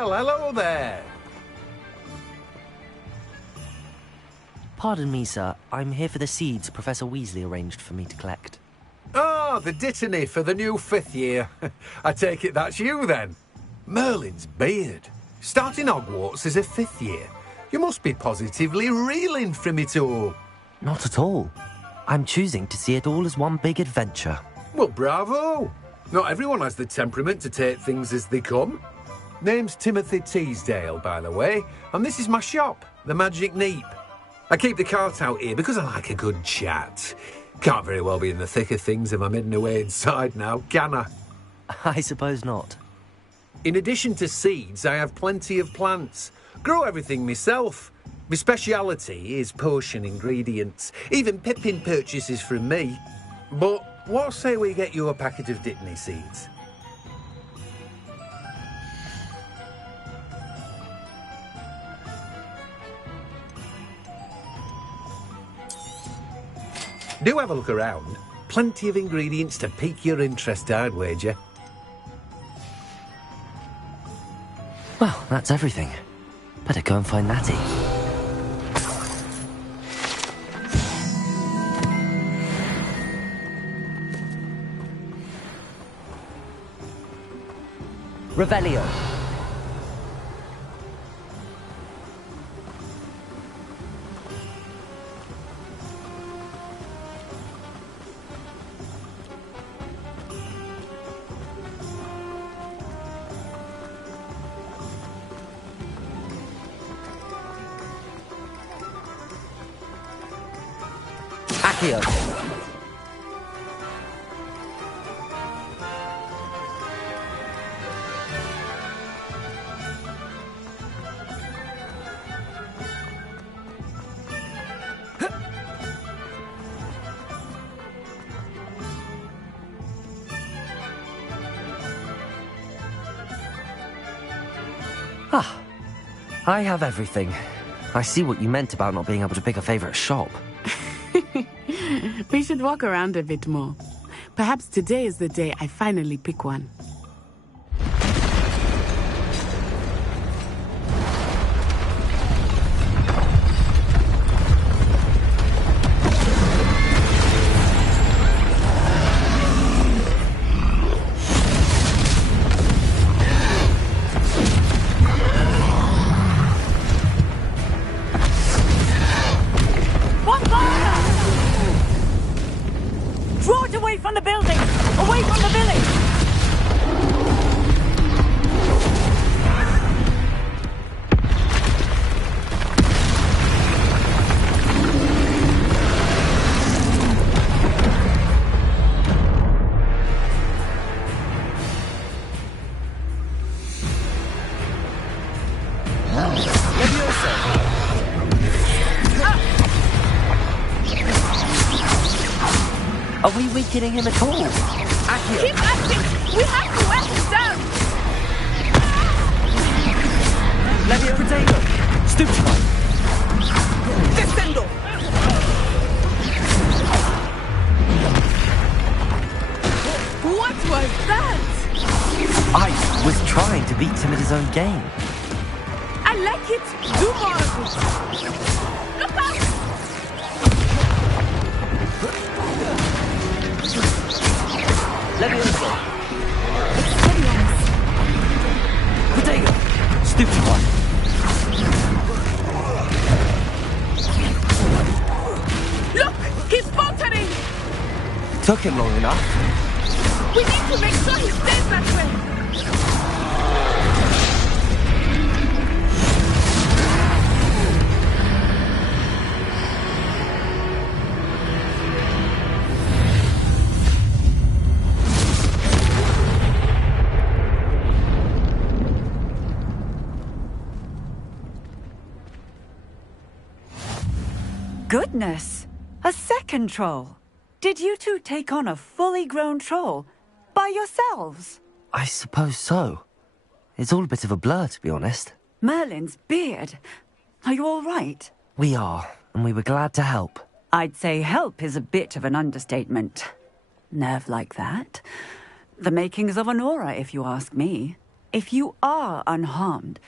Well, hello there. Pardon me, sir. I'm here for the seeds Professor Weasley arranged for me to collect. Oh, the dittany for the new 5th year. I take it that's you, then. Merlin's beard. Starting Hogwarts as a 5th year. You must be positively reeling from it all. Not at all. I'm choosing to see it all as one big adventure. Well, bravo. Not everyone has the temperament to take things as they come. Name's Timothy Teasdale, by the way, and this is my shop, the Magic Neep. I keep the cart out here because I like a good chat. Can't very well be in the thick of things if I'm heading away inside now, can I? I suppose not. In addition to seeds, I have plenty of plants. Grow everything myself. My speciality is potion ingredients. Even Pippin purchases from me. But what say we get you a packet of Dittany seeds? Do have a look around. Plenty of ingredients to pique your interest, I'd wager. Well, that's everything. Better go and find Natty. Revelio. Accio. Ah, I have everything. I see what you meant about not being able to pick a favourite shop. We should walk around a bit more. Perhaps today is the day I finally pick one. Are we weakening him at all? Accio. Keep acting! We have to wear him down! Levio Potato! Stupefy! Descendo! What was that? I was trying to beat him at his own game. I like it! Do more of it! Look out! Levioso! Potato! Stupefy! Look! He's faltering! Took him long enough. We need to make sure he stays that way! Goodness! A second troll! Did you two take on a fully grown troll? By yourselves? I suppose so. It's all a bit of a blur, to be honest. Merlin's beard. Are you all right? We are, and we were glad to help. I'd say help is a bit of an understatement. Nerve like that. The makings of an aura, if you ask me. If you are unharmed,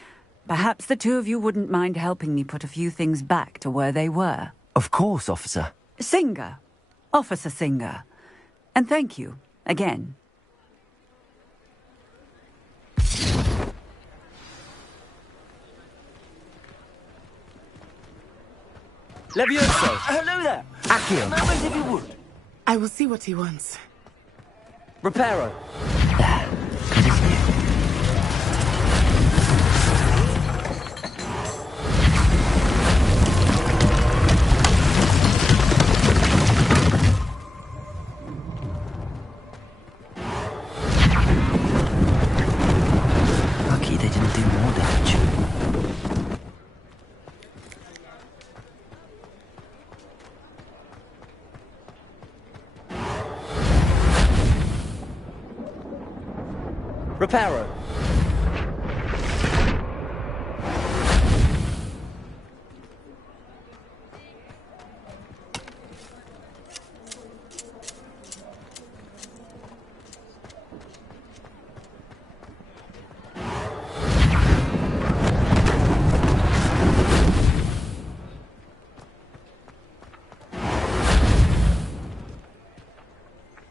perhaps the two of you wouldn't mind helping me put a few things back to where they were. Of course, officer. Singer. Officer Singer. And thank you, again. Levioso! Hello there! Accio! A moment if you would. I will see what he wants. Reparo! There. Good as new. Lucky they didn't do more damage. Reparo!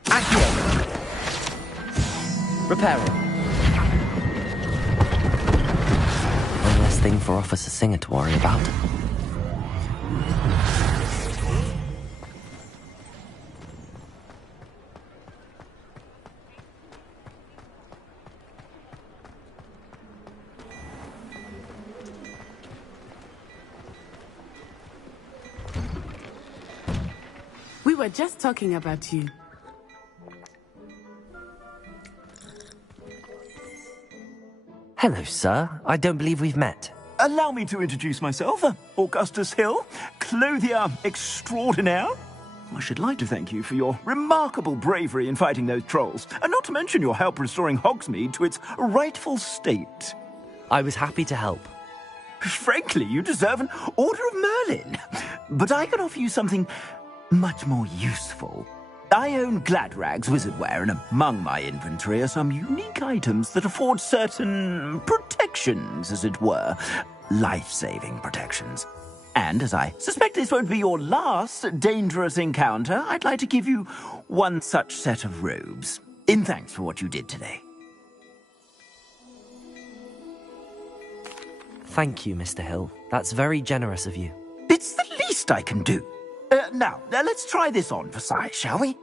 Accio! Reparo! One less thing for Officer Singer to worry about. We were just talking about you. Hello, sir. I don't believe we've met. Allow me to introduce myself, Augustus Hill, clothier extraordinaire. I should like to thank you for your remarkable bravery in fighting those trolls, and not to mention your help restoring Hogsmeade to its rightful state. I was happy to help. Frankly, you deserve an Order of Merlin. But I can offer you something much more useful. I own Gladrag's wizardware, and among my inventory are some unique items that afford certain protections, as it were. Life-saving protections. And as I suspect this won't be your last dangerous encounter, I'd like to give you one such set of robes, in thanks for what you did today. Thank you, Mr. Hill. That's very generous of you. It's the least I can do. Now, let's try this on for size, shall we?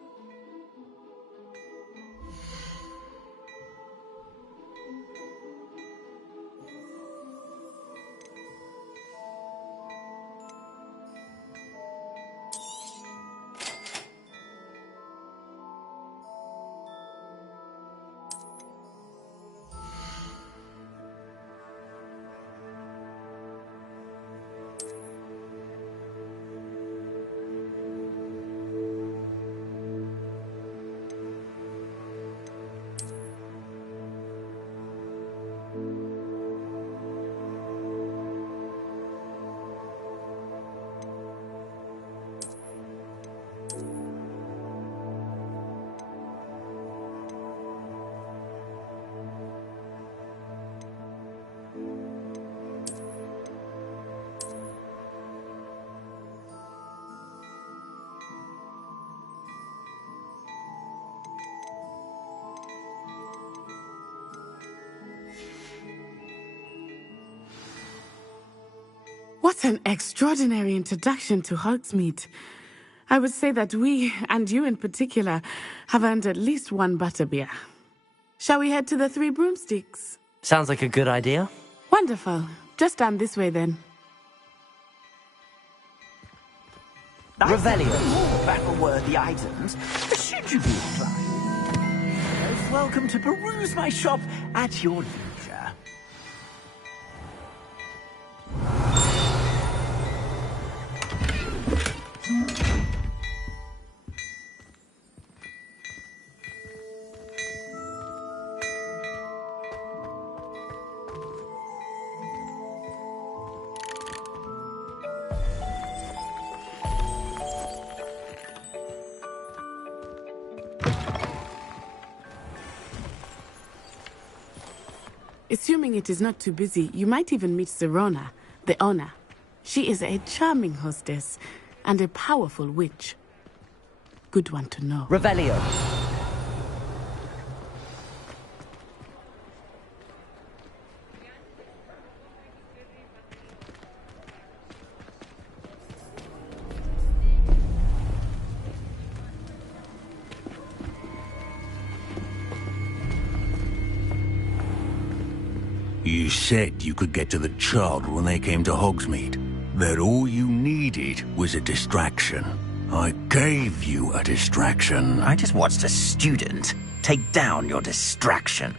What an extraordinary introduction to Hogsmeade. I would say that we, and you in particular, have earned at least one butterbeer. Shall we head to the Three Broomsticks? Sounds like a good idea. Wonderful. Just down this way then. Revelio. More battle-worthy items, should you be inclined. Most welcome to peruse my shop at your leisure. Assuming it is not too busy, you might even meet Sirona, the owner. She is a charming hostess and a powerful witch. Good one to know. Revelio. You said you could get to the child when they came to Hogsmeade. That all you needed was a distraction. I gave you a distraction. I just watched a student take down your distraction.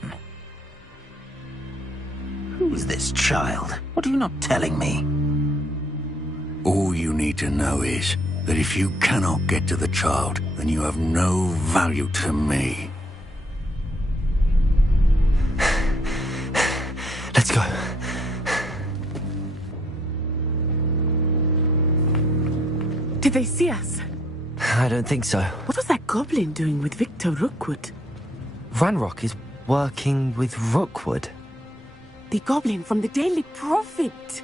Who's this child? What are you not telling me? All you need to know is that if you cannot get to the child, then you have no value to me. Let's go. Did they see us? I don't think so. What was that goblin doing with Victor Rookwood? Ranrock is working with Rookwood. The goblin from the Daily Prophet.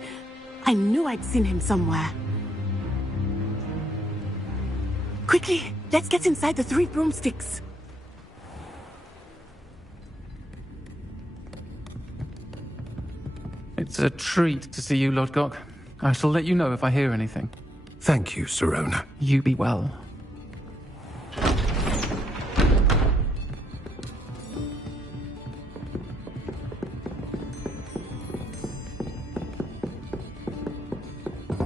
I knew I'd seen him somewhere. Quickly, let's get inside the 3 broomsticks. It's a treat to see you, Lodgok. I shall let you know if I hear anything. Thank you, Sirona. You be well.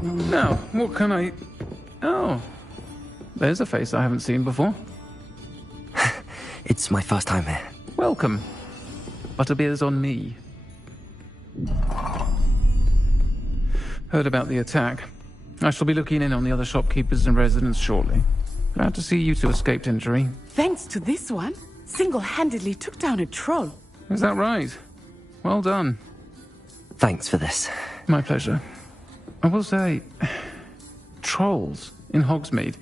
Now, what can I... Oh, there's a face I haven't seen before. It's my first time here. Welcome. Butterbeer's on me. Heard about the attack. I shall be looking in on the other shopkeepers and residents shortly. Glad to see you two escaped injury. Thanks to this one, single-handedly took down a troll. Is that right? Well done. Thanks for this. My pleasure. I will say, trolls in Hogsmeade.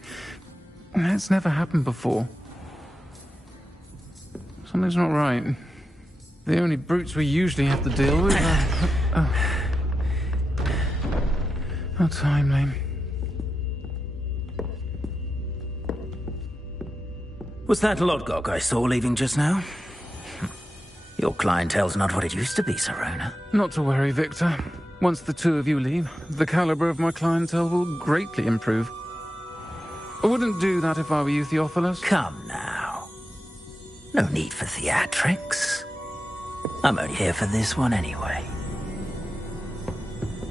That's never happened before. Something's not right. The only brutes we usually have to deal with are... How timely. Was that Lodgok I saw leaving just now? Your clientele's not what it used to be, Sirona. Not to worry, Victor. Once the two of you leave, the caliber of my clientele will greatly improve. I wouldn't do that if I were you, Theophilus. Come now. No need for theatrics. I'm only here for this one anyway.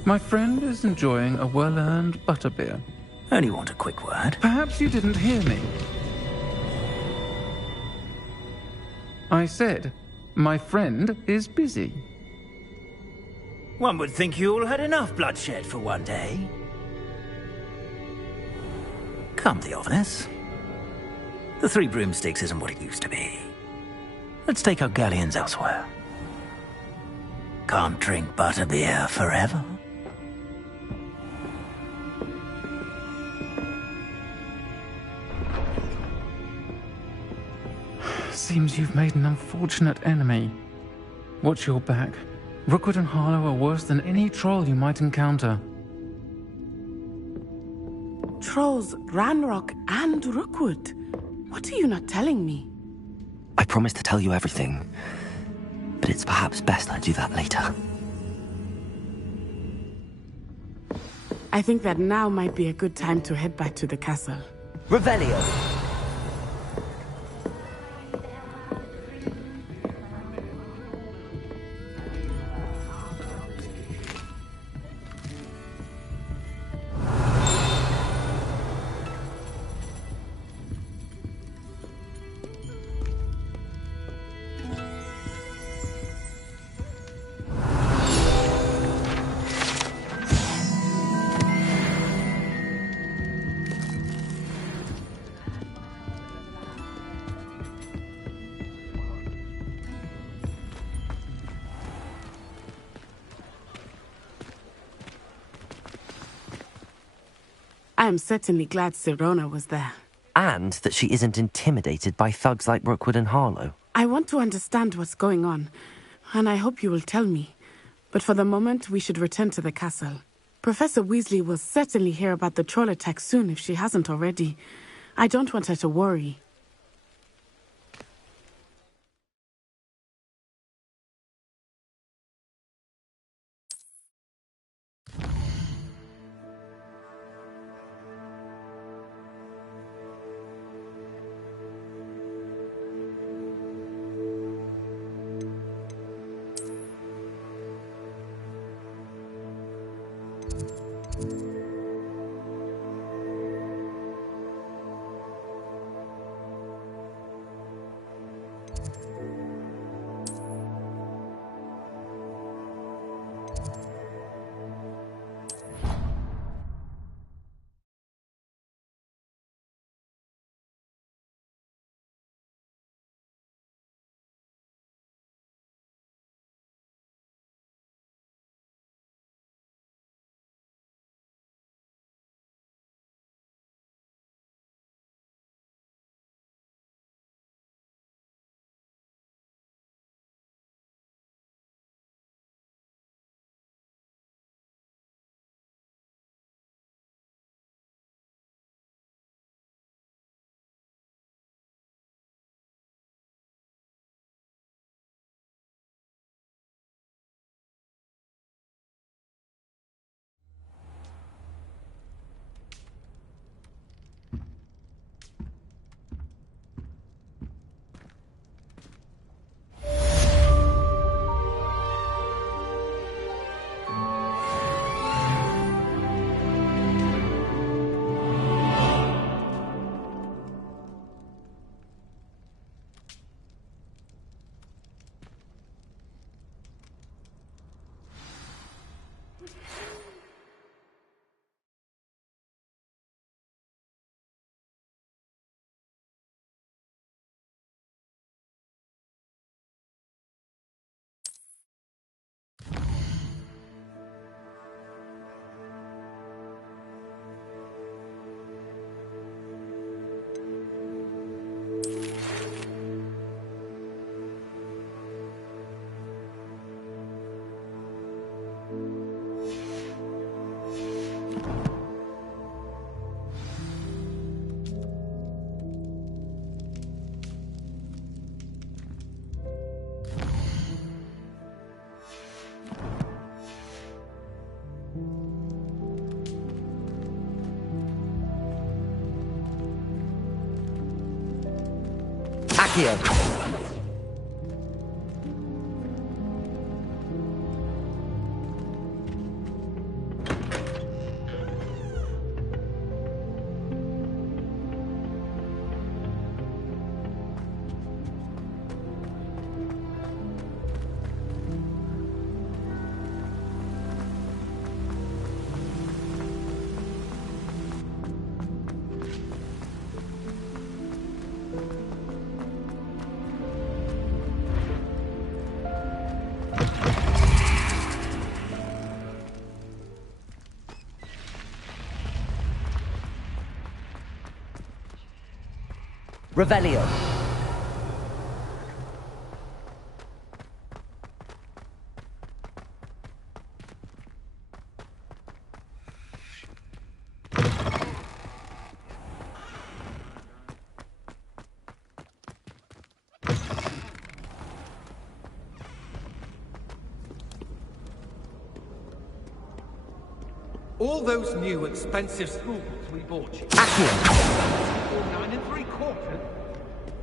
My friend is enjoying a well-earned butterbeer. Only want a quick word. Perhaps you didn't hear me. I said, my friend is busy. One would think you all had enough bloodshed for one day. Come, Theophilus. The 3 broomsticks isn't what it used to be. Let's take our galleons elsewhere. Can't drink butterbeer forever. Seems you've made an unfortunate enemy. Watch your back. Rookwood and Harlow are worse than any troll you might encounter. Trolls, Ranrock, and Rookwood. What are you not telling me? I promise to tell you everything, but it's perhaps best I do that later. I think that now might be a good time to head back to the castle. Revelio! I am certainly glad Sirona was there. And that she isn't intimidated by thugs like Rookwood and Harlow. I want to understand what's going on. And I hope you will tell me. But for the moment, we should return to the castle. Professor Weasley will certainly hear about the troll attack soon if she hasn't already. I don't want her to worry. Accio. Revelio. All those new expensive schools we bought you. Accio. 9 3/4.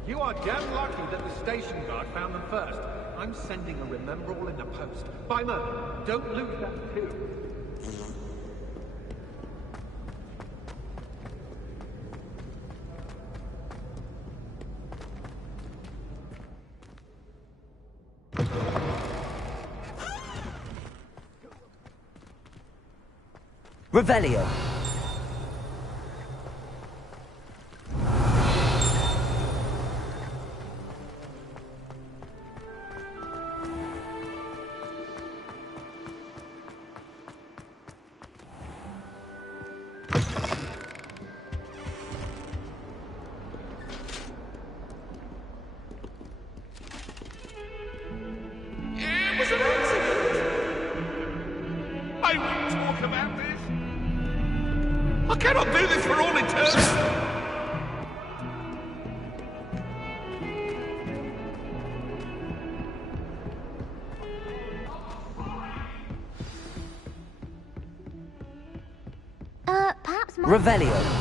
You are damn lucky that the station guard found them first. I'm sending a rememberall in the post. By Merlin, don't lose that too. Revelio. I will talk about this. I cannot do this for all eternity. Perhaps my... Revelio.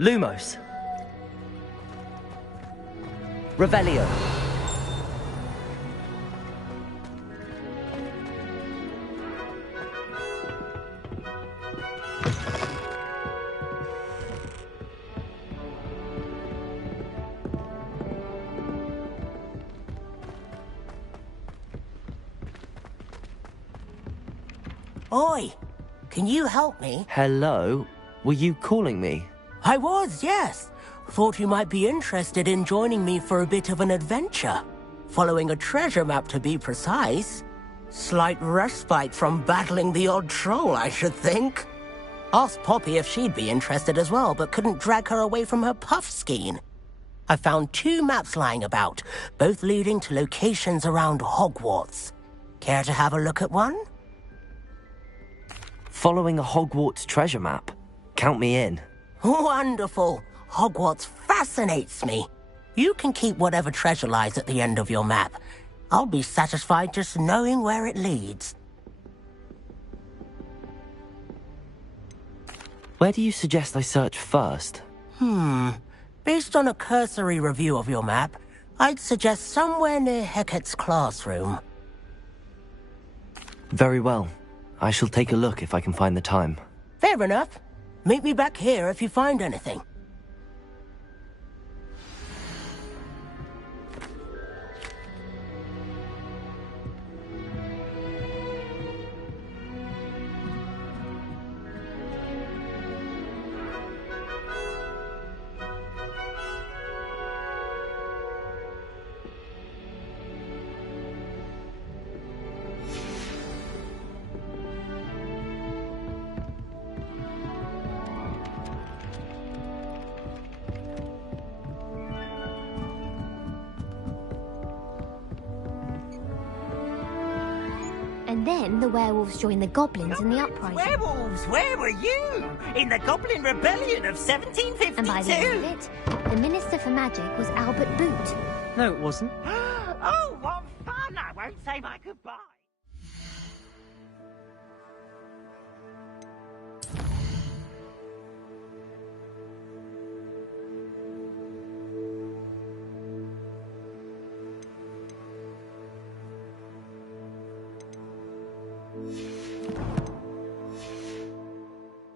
Lumos. Revelio. Oi! Can you help me? Hello? Were you calling me? I was, yes. Thought you might be interested in joining me for a bit of an adventure. Following a treasure map, to be precise. Slight respite from battling the odd troll, I should think. Asked Poppy if she'd be interested as well, but couldn't drag her away from her puff skein. I found 2 maps lying about, both leading to locations around Hogwarts. Care to have a look at one? Following a Hogwarts treasure map? Count me in. Wonderful. Hogwarts fascinates me. You can keep whatever treasure lies at the end of your map. I'll be satisfied just knowing where it leads. Where do you suggest I search first? Based on a cursory review of your map, I'd suggest somewhere near Hecat's classroom. Very well. I shall take a look if I can find the time. Fair enough. Meet me back here if you find anything. And then the werewolves joined the goblins in the uprising. Werewolves, where were you? In the Goblin Rebellion of 1752? And by the end of it, the Minister for Magic was Albert Boot. No, it wasn't. Oh, what fun! I won't say my goodbye.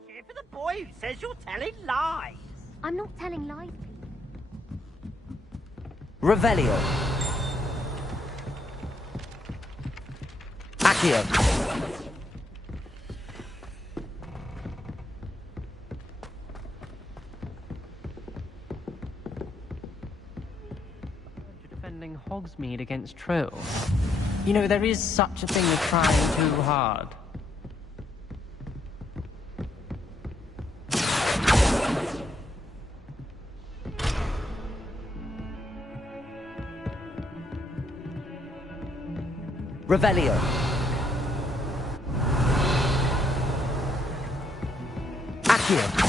Cheer for the boy who says you're telling lies. I'm not telling lies. Revelio. Accio. Defending Hogsmeade against trolls. You know, there is such a thing as trying too hard. Revelio. Accio.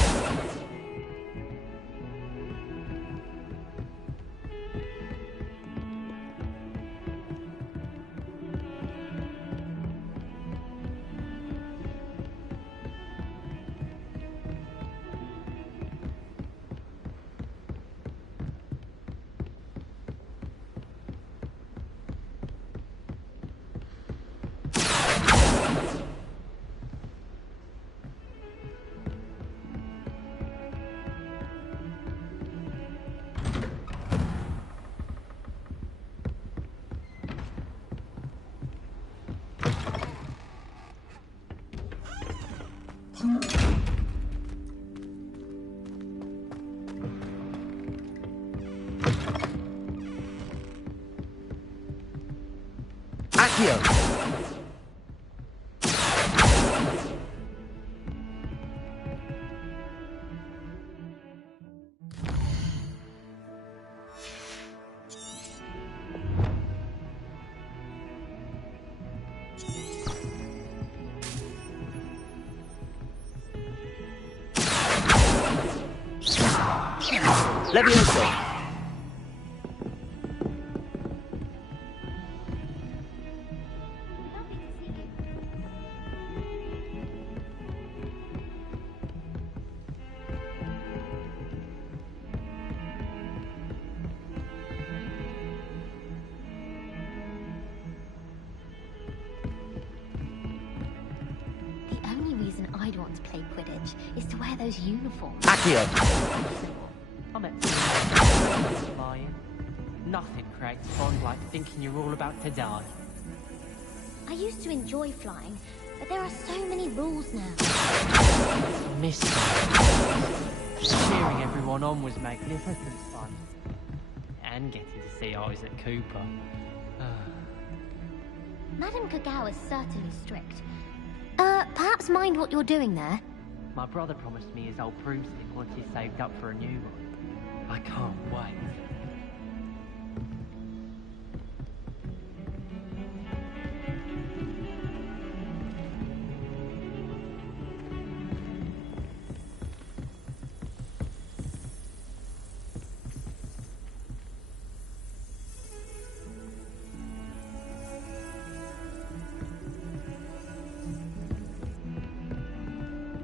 Accio. Levioso! The only reason I'd want to play Quidditch is to wear those uniforms. Accio! I'm at flying. Nothing creates fun like thinking you're all about to die. I used to enjoy flying, but there are so many rules now. Miss that. Cheering everyone on was magnificent fun. And getting to see Isaac Cooper. Madame Kagawa is certainly strict. Perhaps mind what you're doing there? My brother promised me his old broomstick once he's saved up for a new one. I can't wait.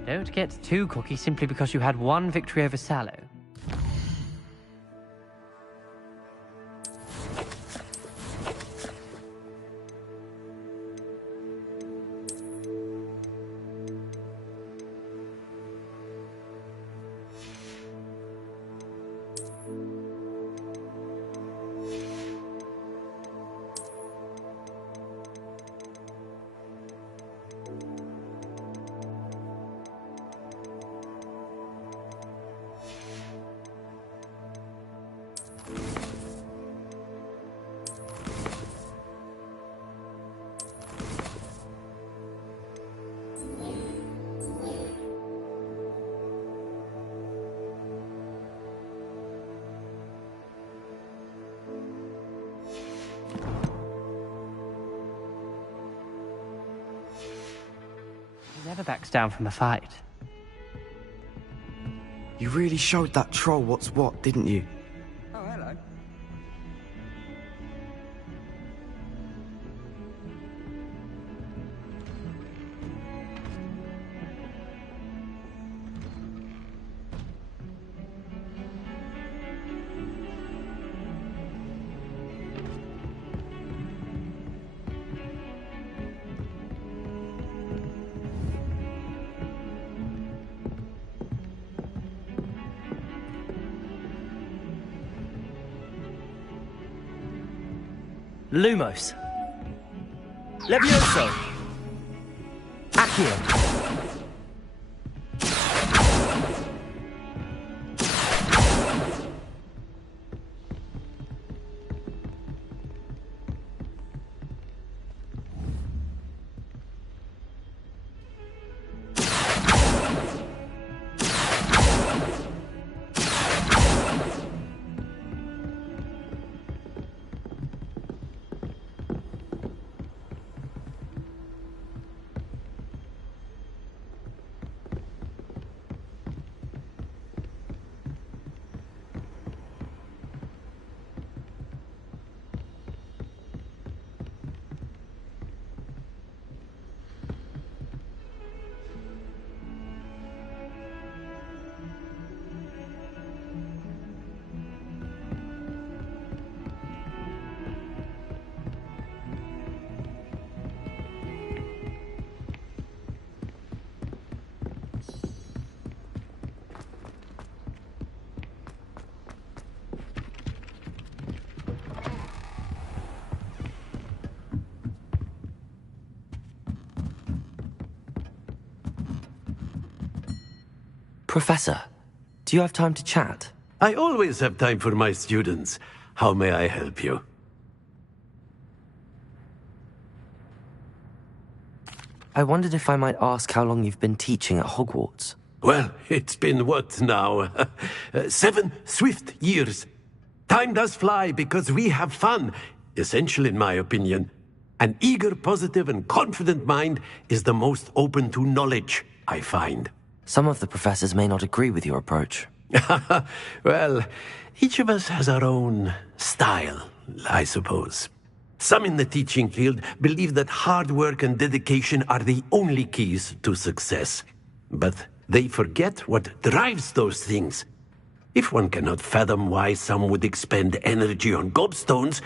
Don't get too cocky simply because you had one victory over Sallow. Never backs down from a fight. You really showed that troll what's what, didn't you? Oh, hello. Lumos. Levioso. Accio. Professor, do you have time to chat? I always have time for my students. How may I help you? I wondered if I might ask how long you've been teaching at Hogwarts. Well, it's been what now? 7 swift years. Time does fly because we have fun. Essential in my opinion. An eager, positive, and confident mind is the most open to knowledge, I find. Some of the professors may not agree with your approach. Well, each of us has our own style, I suppose. Some in the teaching field believe that hard work and dedication are the only keys to success. But they forget what drives those things. If one cannot fathom why some would expend energy on gobstones,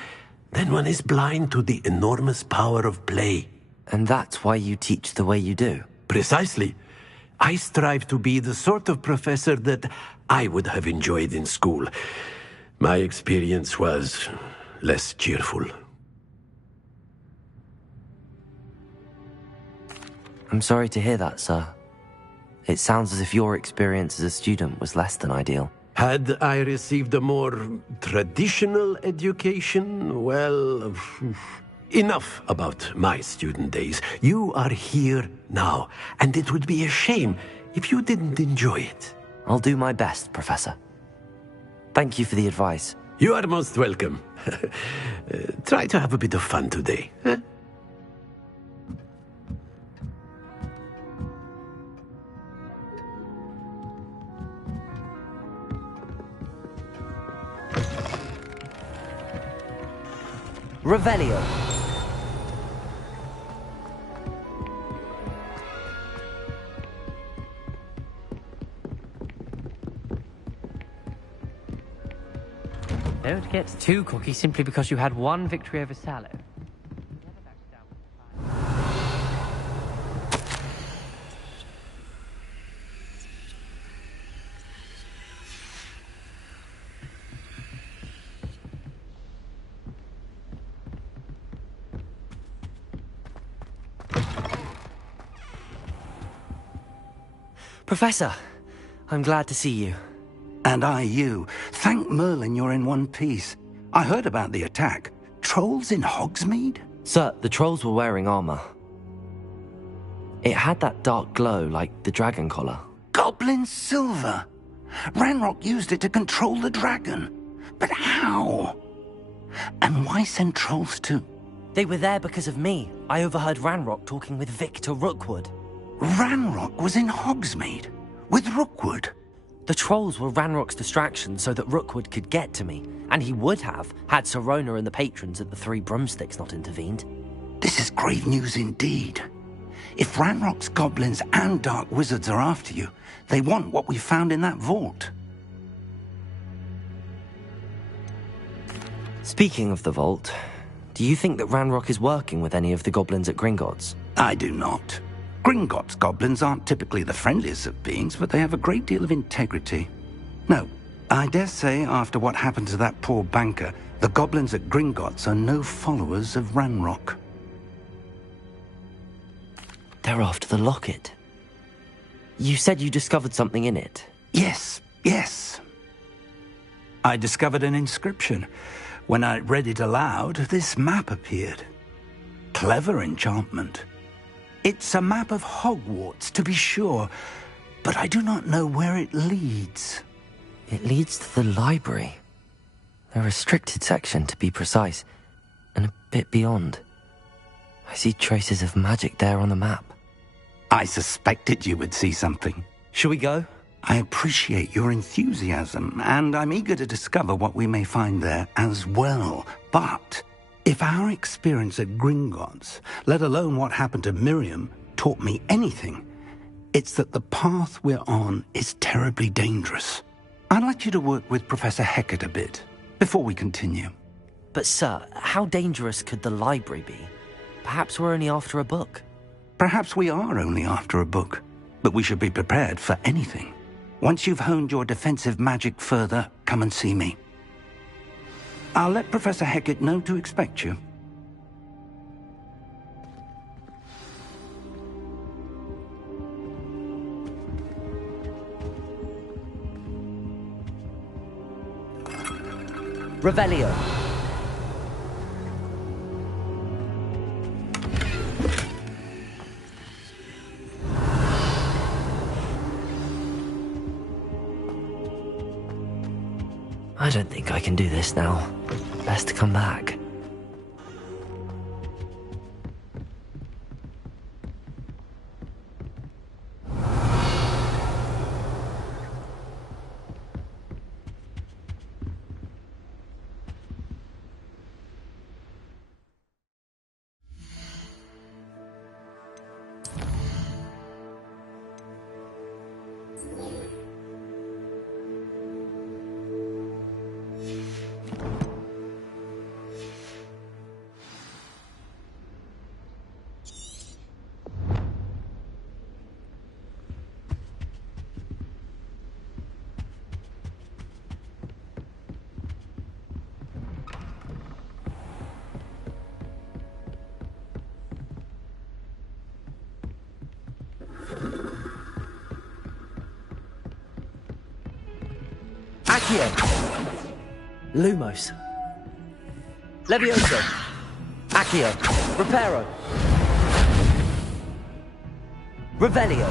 then one is blind to the enormous power of play. And that's why you teach the way you do? Precisely. I strive to be the sort of professor that I would have enjoyed in school. My experience was less cheerful. I'm sorry to hear that, sir. It sounds as if your experience as a student was less than ideal. Had I received a more traditional education, well, enough about my student days. You are here now, and it would be a shame if you didn't enjoy it. I'll do my best, Professor. Thank you for the advice. You are most welcome. Try to have a bit of fun today. Huh? Revelio. Don't get too cocky simply because you had one victory over Sallow. Professor, I'm glad to see you. And I you. Thank Merlin you're in one piece. I heard about the attack. Trolls in Hogsmeade? Sir, the trolls were wearing armor. It had that dark glow like the dragon collar. Goblin silver! Ranrock used it to control the dragon. But how? And why send trolls to... They were there because of me. I overheard Ranrock talking with Victor Rookwood. Ranrock was in Hogsmeade? With Rookwood? The trolls were Ranrock's distraction so that Rookwood could get to me. And he would have, had Sirona and the patrons at the Three Broomsticks not intervened. This is grave news indeed. If Ranrock's goblins and dark wizards are after you, they want what we found in that vault. Speaking of the vault, do you think that Ranrock is working with any of the goblins at Gringotts? I do not. Gringotts goblins aren't typically the friendliest of beings, but they have a great deal of integrity. No, I dare say after what happened to that poor banker, the goblins at Gringotts are no followers of Ranrock. They're after the locket. You said you discovered something in it. Yes. I discovered an inscription. When I read it aloud, this map appeared. Clever enchantment. It's a map of Hogwarts, to be sure, but I do not know where it leads. It leads to the library. The restricted section, to be precise, and a bit beyond. I see traces of magic there on the map. I suspected you would see something. Shall we go? I appreciate your enthusiasm, and I'm eager to discover what we may find there as well. But if our experience at Gringotts, let alone what happened to Miriam, taught me anything, it's that the path we're on is terribly dangerous. I'd like you to work with Professor Hecat a bit before we continue. But sir, how dangerous could the library be? Perhaps we're only after a book. Perhaps we are only after a book, but we should be prepared for anything. Once you've honed your defensive magic further, come and see me. I'll let Professor Hecat know to expect you. Revelio. I don't think I can do this now. Best to come back. Accio. Lumos. Levioso. Accio. Reparo. Revelio.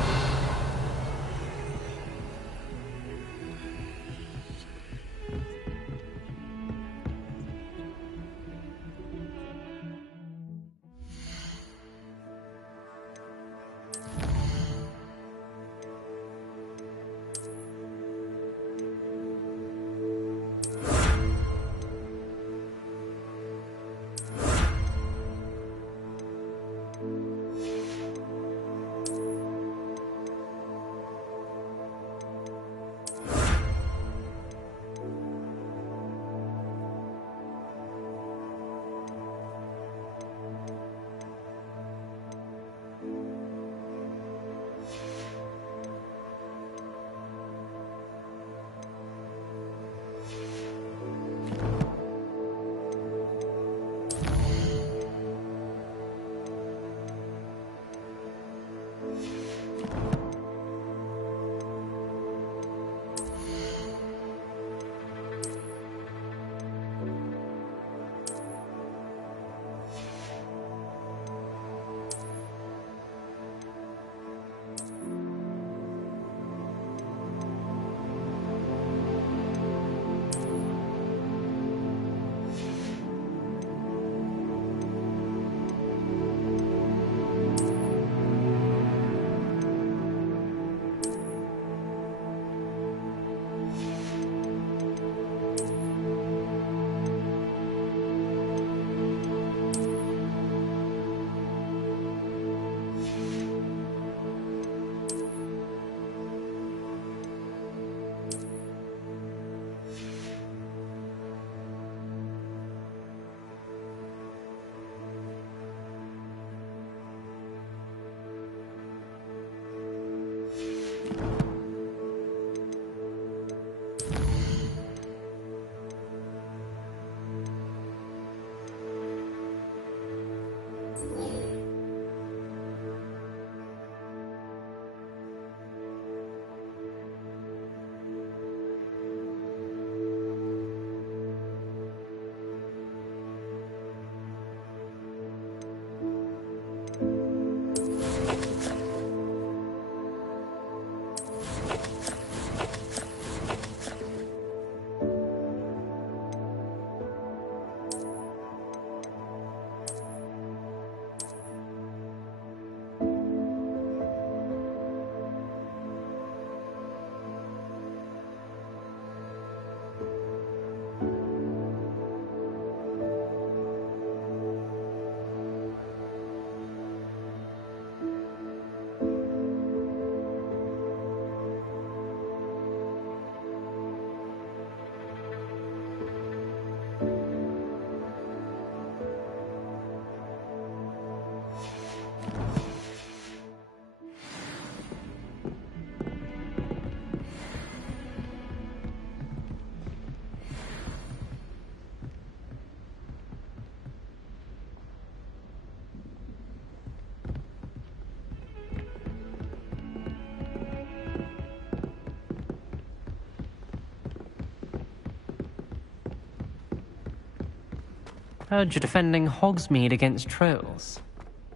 Heard you're defending Hogsmeade against trolls.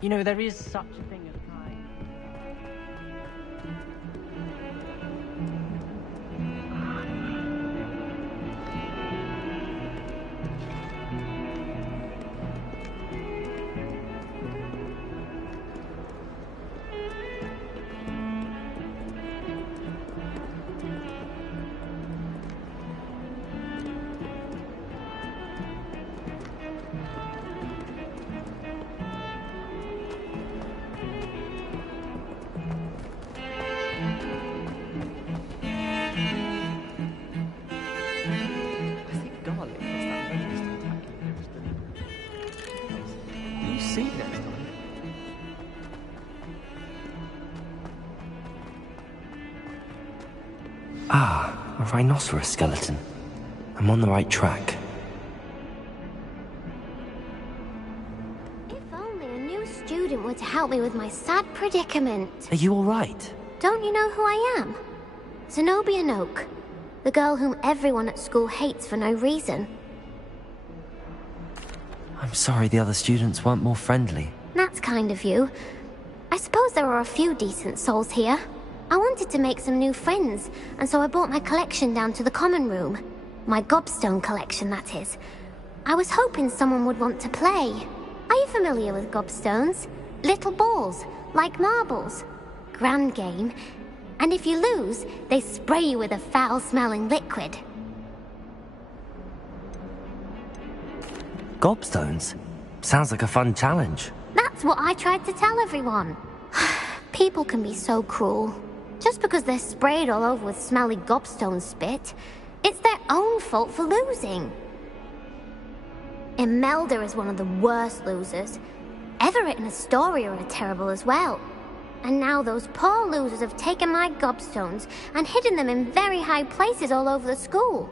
You know, there is such a thing as kind. Ah, a rhinoceros skeleton. I'm on the right track. If only a new student were to help me with my sad predicament. Are you all right? Don't you know who I am? Zenobia Noak. The girl whom everyone at school hates for no reason. I'm sorry the other students weren't more friendly. That's kind of you. I suppose there are a few decent souls here. I wanted to make some new friends, and so I brought my collection down to the common room. My gobstone collection, that is. I was hoping someone would want to play. Are you familiar with gobstones? Little balls, like marbles. Grand game. And if you lose, they spray you with a foul-smelling liquid. Gobstones? Sounds like a fun challenge. That's what I tried to tell everyone. People can be so cruel. Just because they're sprayed all over with smelly gobstone spit, it's their own fault for losing. Imelda is one of the worst losers. Everett and Astoria are terrible as well. And now those poor losers have taken my gobstones and hidden them in very high places all over the school.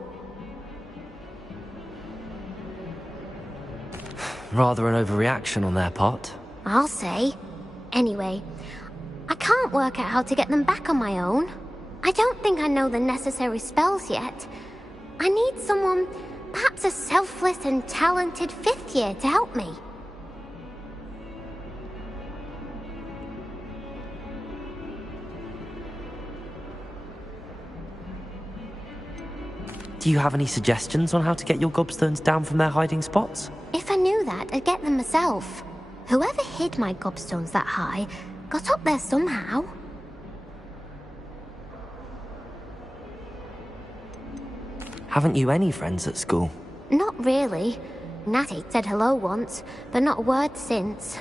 Rather an overreaction on their part. I'll say. Anyway, I can't work out how to get them back on my own. I don't think I know the necessary spells yet. I need someone, perhaps a selfless and talented 5th year to help me. Do you have any suggestions on how to get your gobstones down from their hiding spots? If I knew that, I'd get them myself. Whoever hid my gobstones that high got up there somehow. Haven't you any friends at school? Not really. Natty said hello once, but not a word since.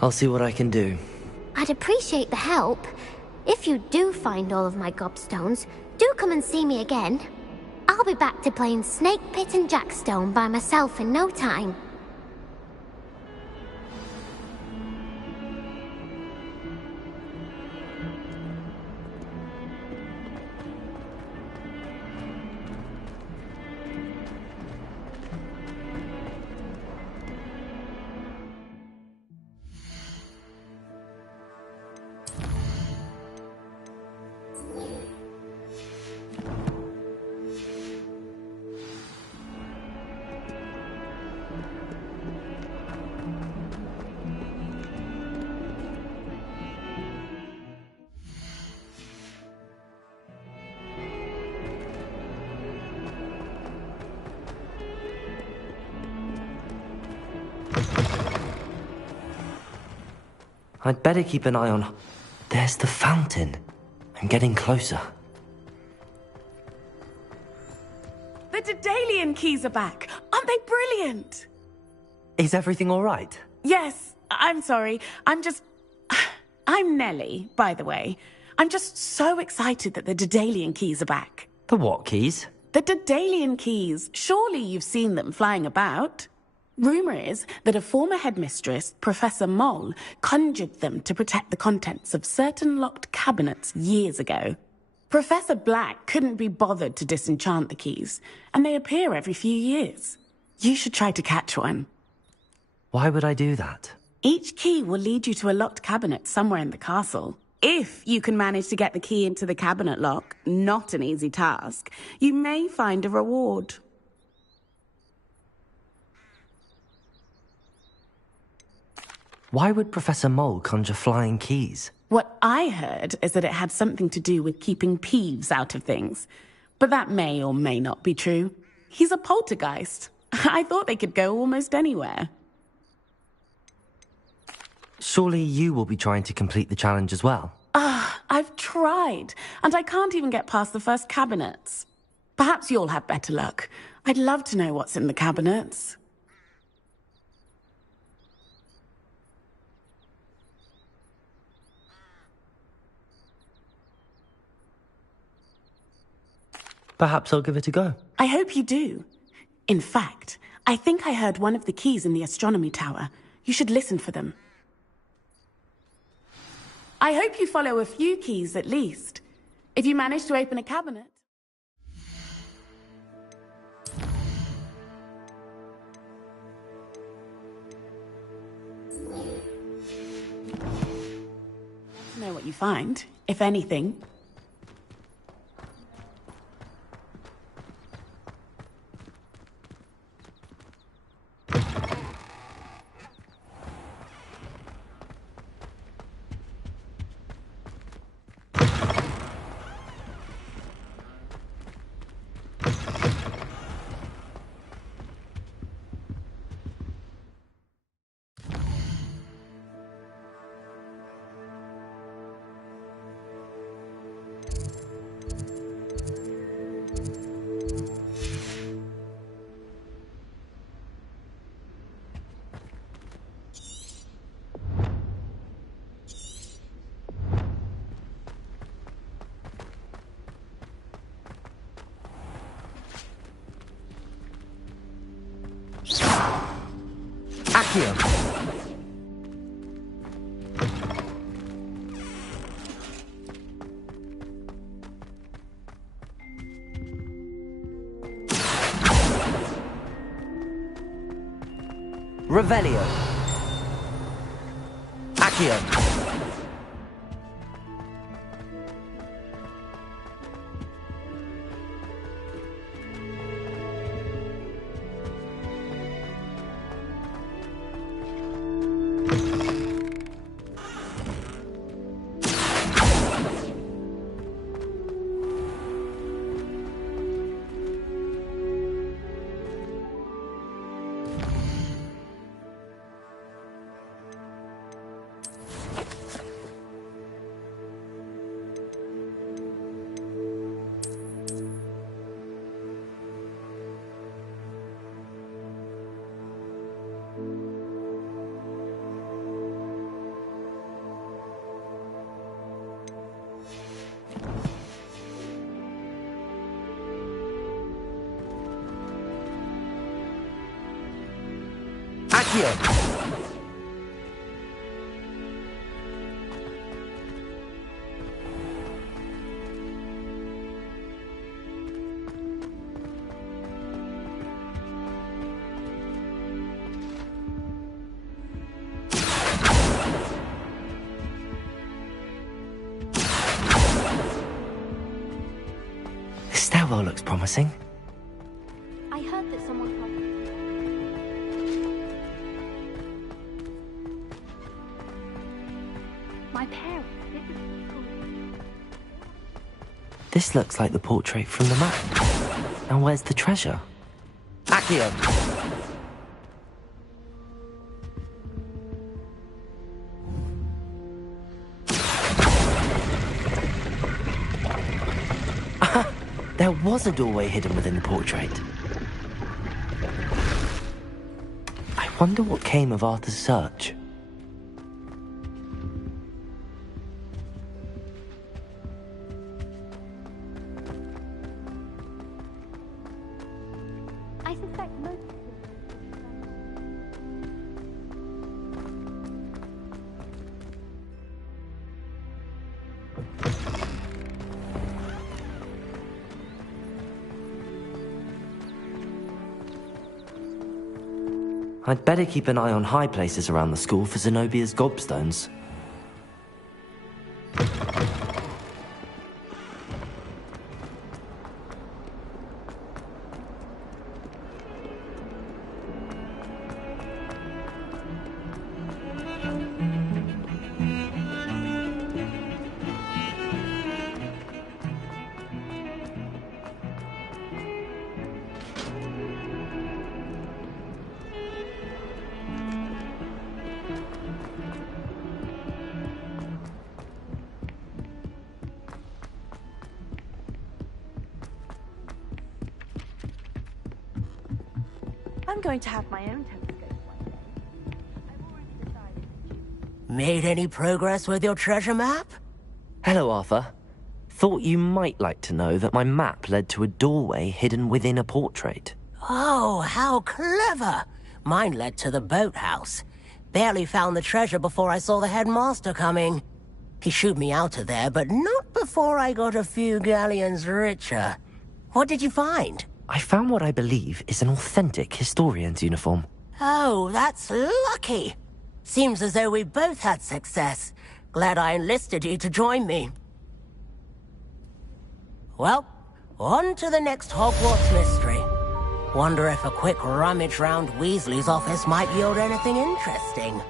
I'll see what I can do. I'd appreciate the help. If you do find all of my gobstones, do come and see me again. I'll be back to playing Snake Pit and Jackstone by myself in no time. I'd better keep an eye on... There's the fountain. I'm getting closer. The Daedalian keys are back. Aren't they brilliant? Is everything all right? Yes, I'm sorry. I'm Nellie, by the way. I'm just so excited that the Daedalian keys are back. The what keys? The Daedalian keys. Surely you've seen them flying about. Rumour is that a former headmistress, Professor Moll, conjured them to protect the contents of certain locked cabinets years ago. Professor Black couldn't be bothered to disenchant the keys, and they appear every few years. You should try to catch one. Why would I do that? Each key will lead you to a locked cabinet somewhere in the castle. If you can manage to get the key into the cabinet lock, not an easy task, you may find a reward. Why would Professor Mole conjure flying keys? What I heard is that it had something to do with keeping Peeves out of things. But that may or may not be true. He's a poltergeist. I thought they could go almost anywhere. Surely you will be trying to complete the challenge as well? I've tried, and I can't even get past the first cabinets. Perhaps you'll have better luck. I'd love to know what's in the cabinets. Perhaps I'll give it a go. I hope you do. In fact, I think I heard one of the keys in the astronomy tower. You should listen for them. I hope you follow a few keys at least. If you manage to open a cabinet... Know what you find, if anything. Accio! Revelio. Accio. Accio! This stairwell looks promising. I heard that someone called. My parents. This looks like the portrait from the map. Now where's the treasure? Accio! There was a doorway hidden within the portrait. I wonder what came of Arthur's search. I suspect most. I'd better keep an eye on high places around the school for Zenobia's gobstones. I'm going to have my own telescope one day. I've already decided. Made any progress with your treasure map? Hello, Arthur. Thought you might like to know that my map led to a doorway hidden within a portrait. Oh, how clever! Mine led to the boathouse. Barely found the treasure before I saw the headmaster coming. He shooed me out of there, but not before I got a few galleons richer. What did you find? I found what I believe is an authentic historian's uniform. Oh, that's lucky. Seems as though we both had success. Glad I enlisted you to join me. Well, on to the next Hogwarts mystery. Wonder if a quick rummage round Weasley's office might yield anything interesting.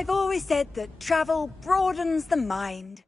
I've always said that travel broadens the mind.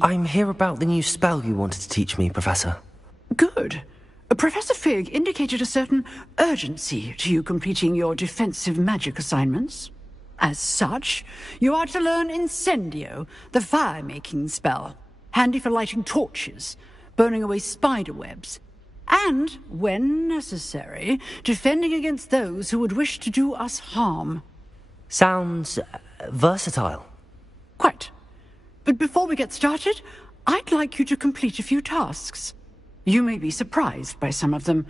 I'm here about the new spell you wanted to teach me, Professor. Good. Professor Fig indicated a certain urgency to you completing your defensive magic assignments. As such, you are to learn Incendio, the fire-making spell, handy for lighting torches, burning away spider webs, and, when necessary, defending against those who would wish to do us harm. Sounds versatile. Quite. But before we get started, I'd like you to complete a few tasks. You may be surprised by some of them.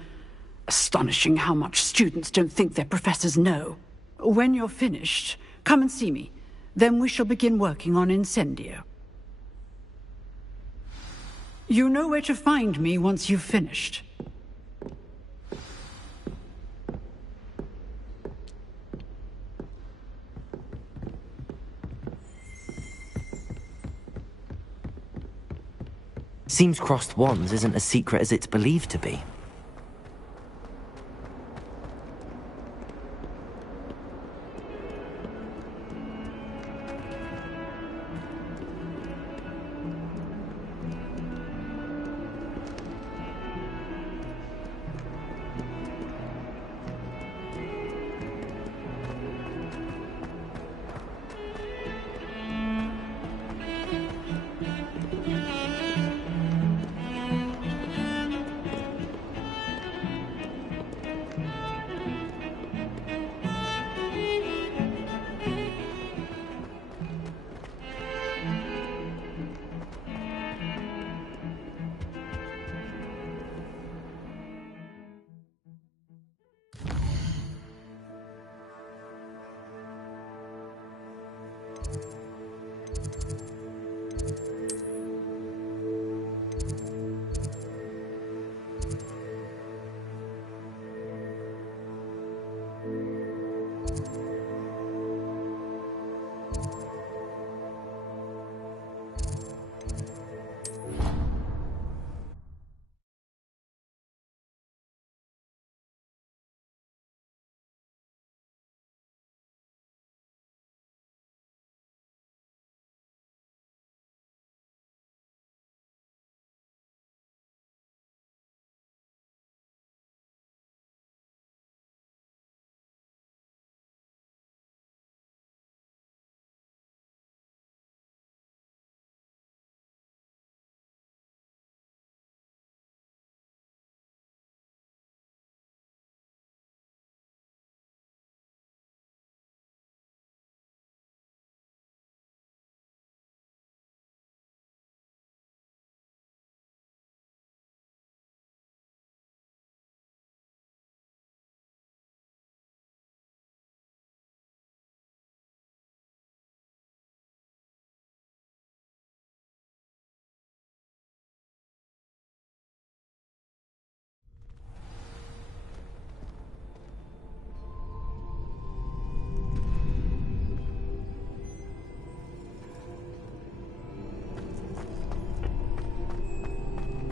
Astonishing how much students don't think their professors know. When you're finished, come and see me. Then we shall begin working on Incendio. You know where to find me once you've finished. Seems crossed wands isn't as secret as it's believed to be.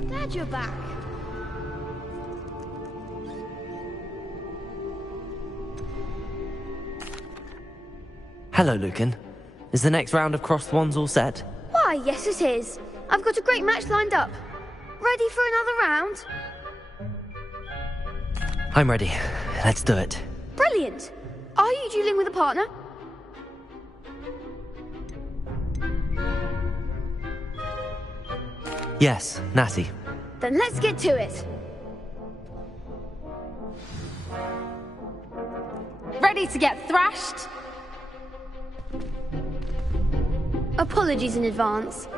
Glad you're back. Hello, Lucan. Is the next round of crossed wands all set? Why, yes it is. I've got a great match lined up. Ready for another round? I'm ready. Let's do it. Brilliant. Are you dueling with a partner? Yes, Natty. Then let's get to it. Ready to get thrashed? Apologies in advance.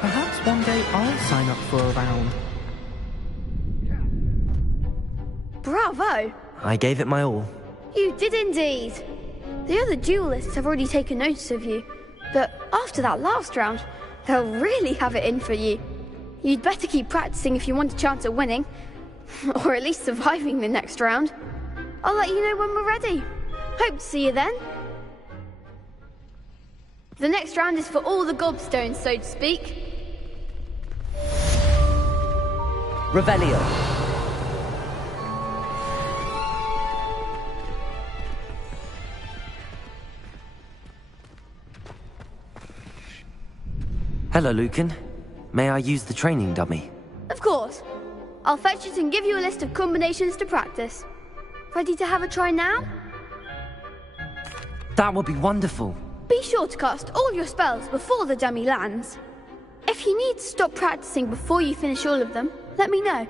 Perhaps one day I'll sign up for a round. Bravo! I gave it my all. You did indeed. The other duelists have already taken notice of you, but after that last round, they'll really have it in for you. You'd better keep practicing if you want a chance at winning, or at least surviving the next round. I'll let you know when we're ready. Hope to see you then. The next round is for all the gobstones, so to speak. Revelio. Hello, Lucan. May I use the training dummy? Of course. I'll fetch it and give you a list of combinations to practice. Ready to have a try now? That would be wonderful. Be sure to cast all your spells before the dummy lands. If you need to stop practicing before you finish all of them, let me know.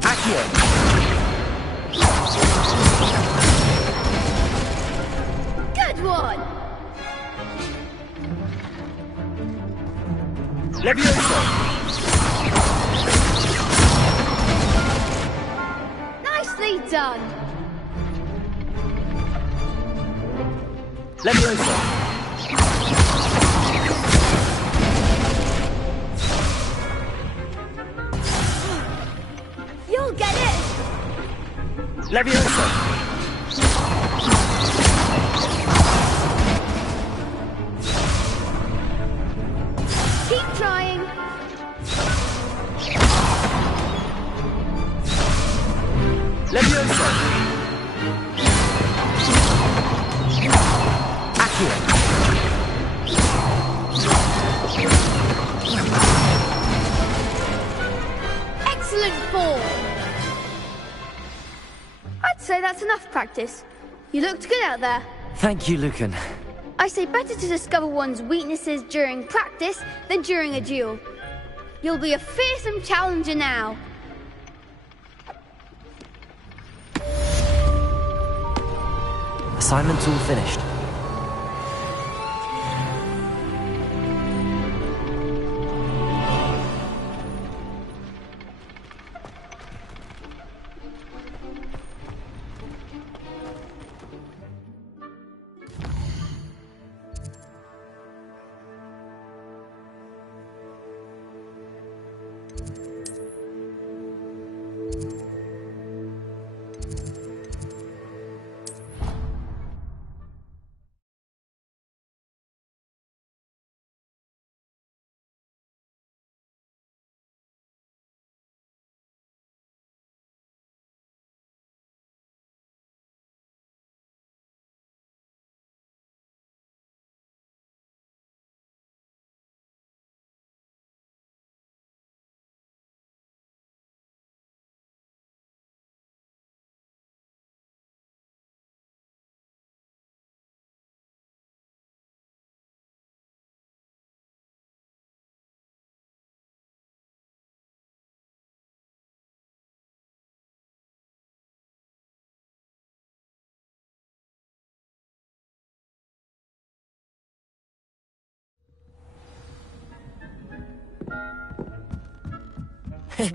Accio! Good one! Levioso! Nicely done! Levioso! You'll get it! Levioso! Excellent form! I'd say that's enough practice. You looked good out there. Thank you, Lucan. I say better to discover one's weaknesses during practice than during a duel. You'll be a fearsome challenger now. Assignment's all finished.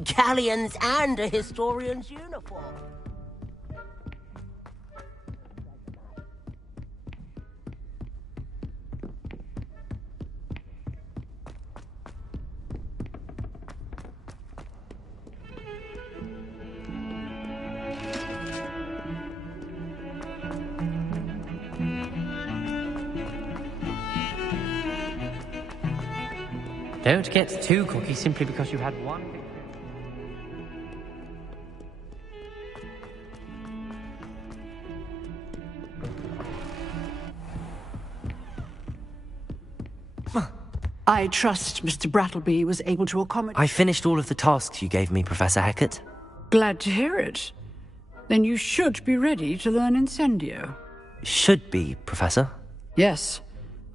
Galleons and a historian's uniform. Don't get too cocky simply because you had one victory. I trust Mr. Brattleby was able to accommodate... I finished all of the tasks you gave me, Professor Hecat. Glad to hear it. Then you should be ready to learn Incendio. Should be, Professor. Yes.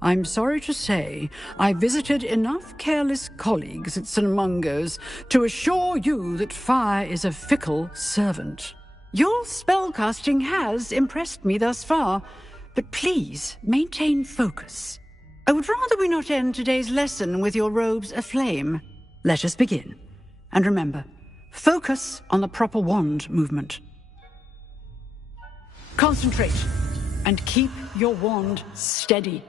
I'm sorry to say, I visited enough careless colleagues at St. Mungo's to assure you that fire is a fickle servant. Your spellcasting has impressed me thus far, but please maintain focus. I would rather we not end today's lesson with your robes aflame. Let us begin. And remember, focus on the proper wand movement. Concentrate, and keep your wand steady.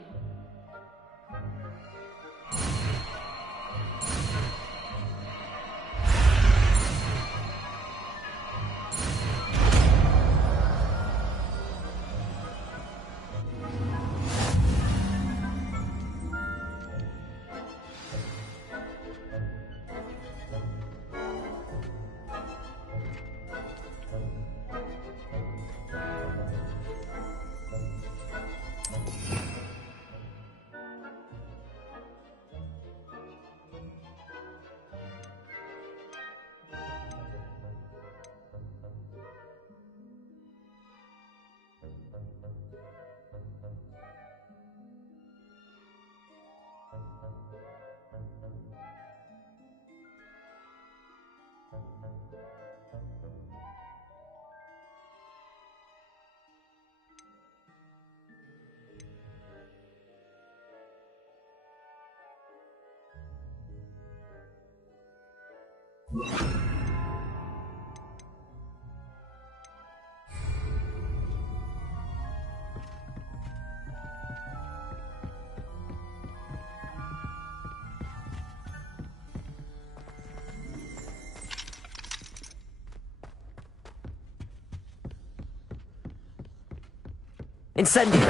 Incendio!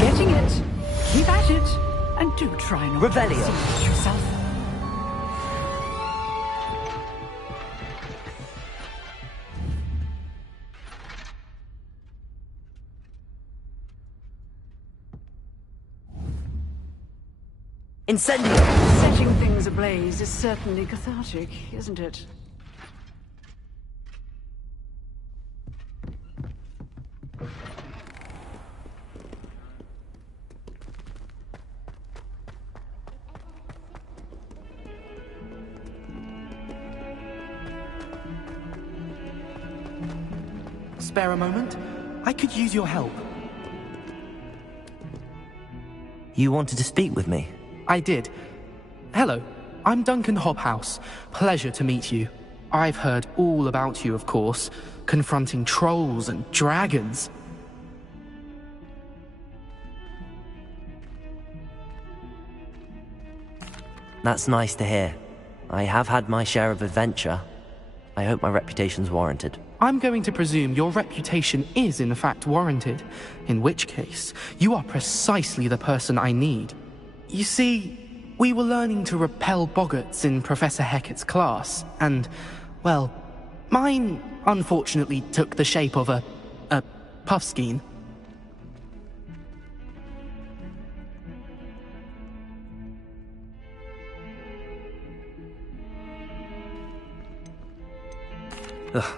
Getting it. Keep at it. And Do try not Revelio. to exceed yourself. Incendio! Setting things ablaze is certainly cathartic, isn't it? Spare a moment? I could use your help. You wanted to speak with me? I did. Hello, I'm Duncan Hobhouse. Pleasure to meet you. I've heard all about you, of course, confronting trolls and dragons. That's nice to hear. I have had my share of adventure. I hope my reputation's warranted. I'm going to presume your reputation is in fact warranted, in which case, you are precisely the person I need. You see, we were learning to repel boggarts in Professor Hecat's class, and, well, mine unfortunately took the shape of a puffskein.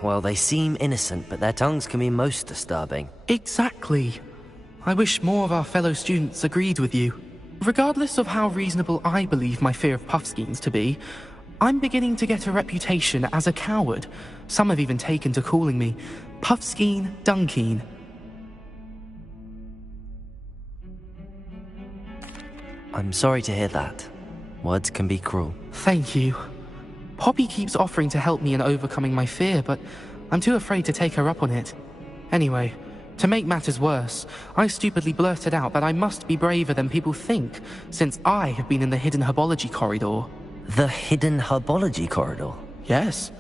Well, they seem innocent, but their tongues can be most disturbing. Exactly. I wish more of our fellow students agreed with you. Regardless of how reasonable I believe my fear of puffskeins to be, I'm beginning to get a reputation as a coward. Some have even taken to calling me Puffskeen Dunkeen. I'm sorry to hear that. Words can be cruel. Thank you. Poppy keeps offering to help me in overcoming my fear, but I'm too afraid to take her up on it. Anyway, to make matters worse, I stupidly blurted out that I must be braver than people think, since I have been in the hidden herbology corridor. The hidden herbology corridor? Yes.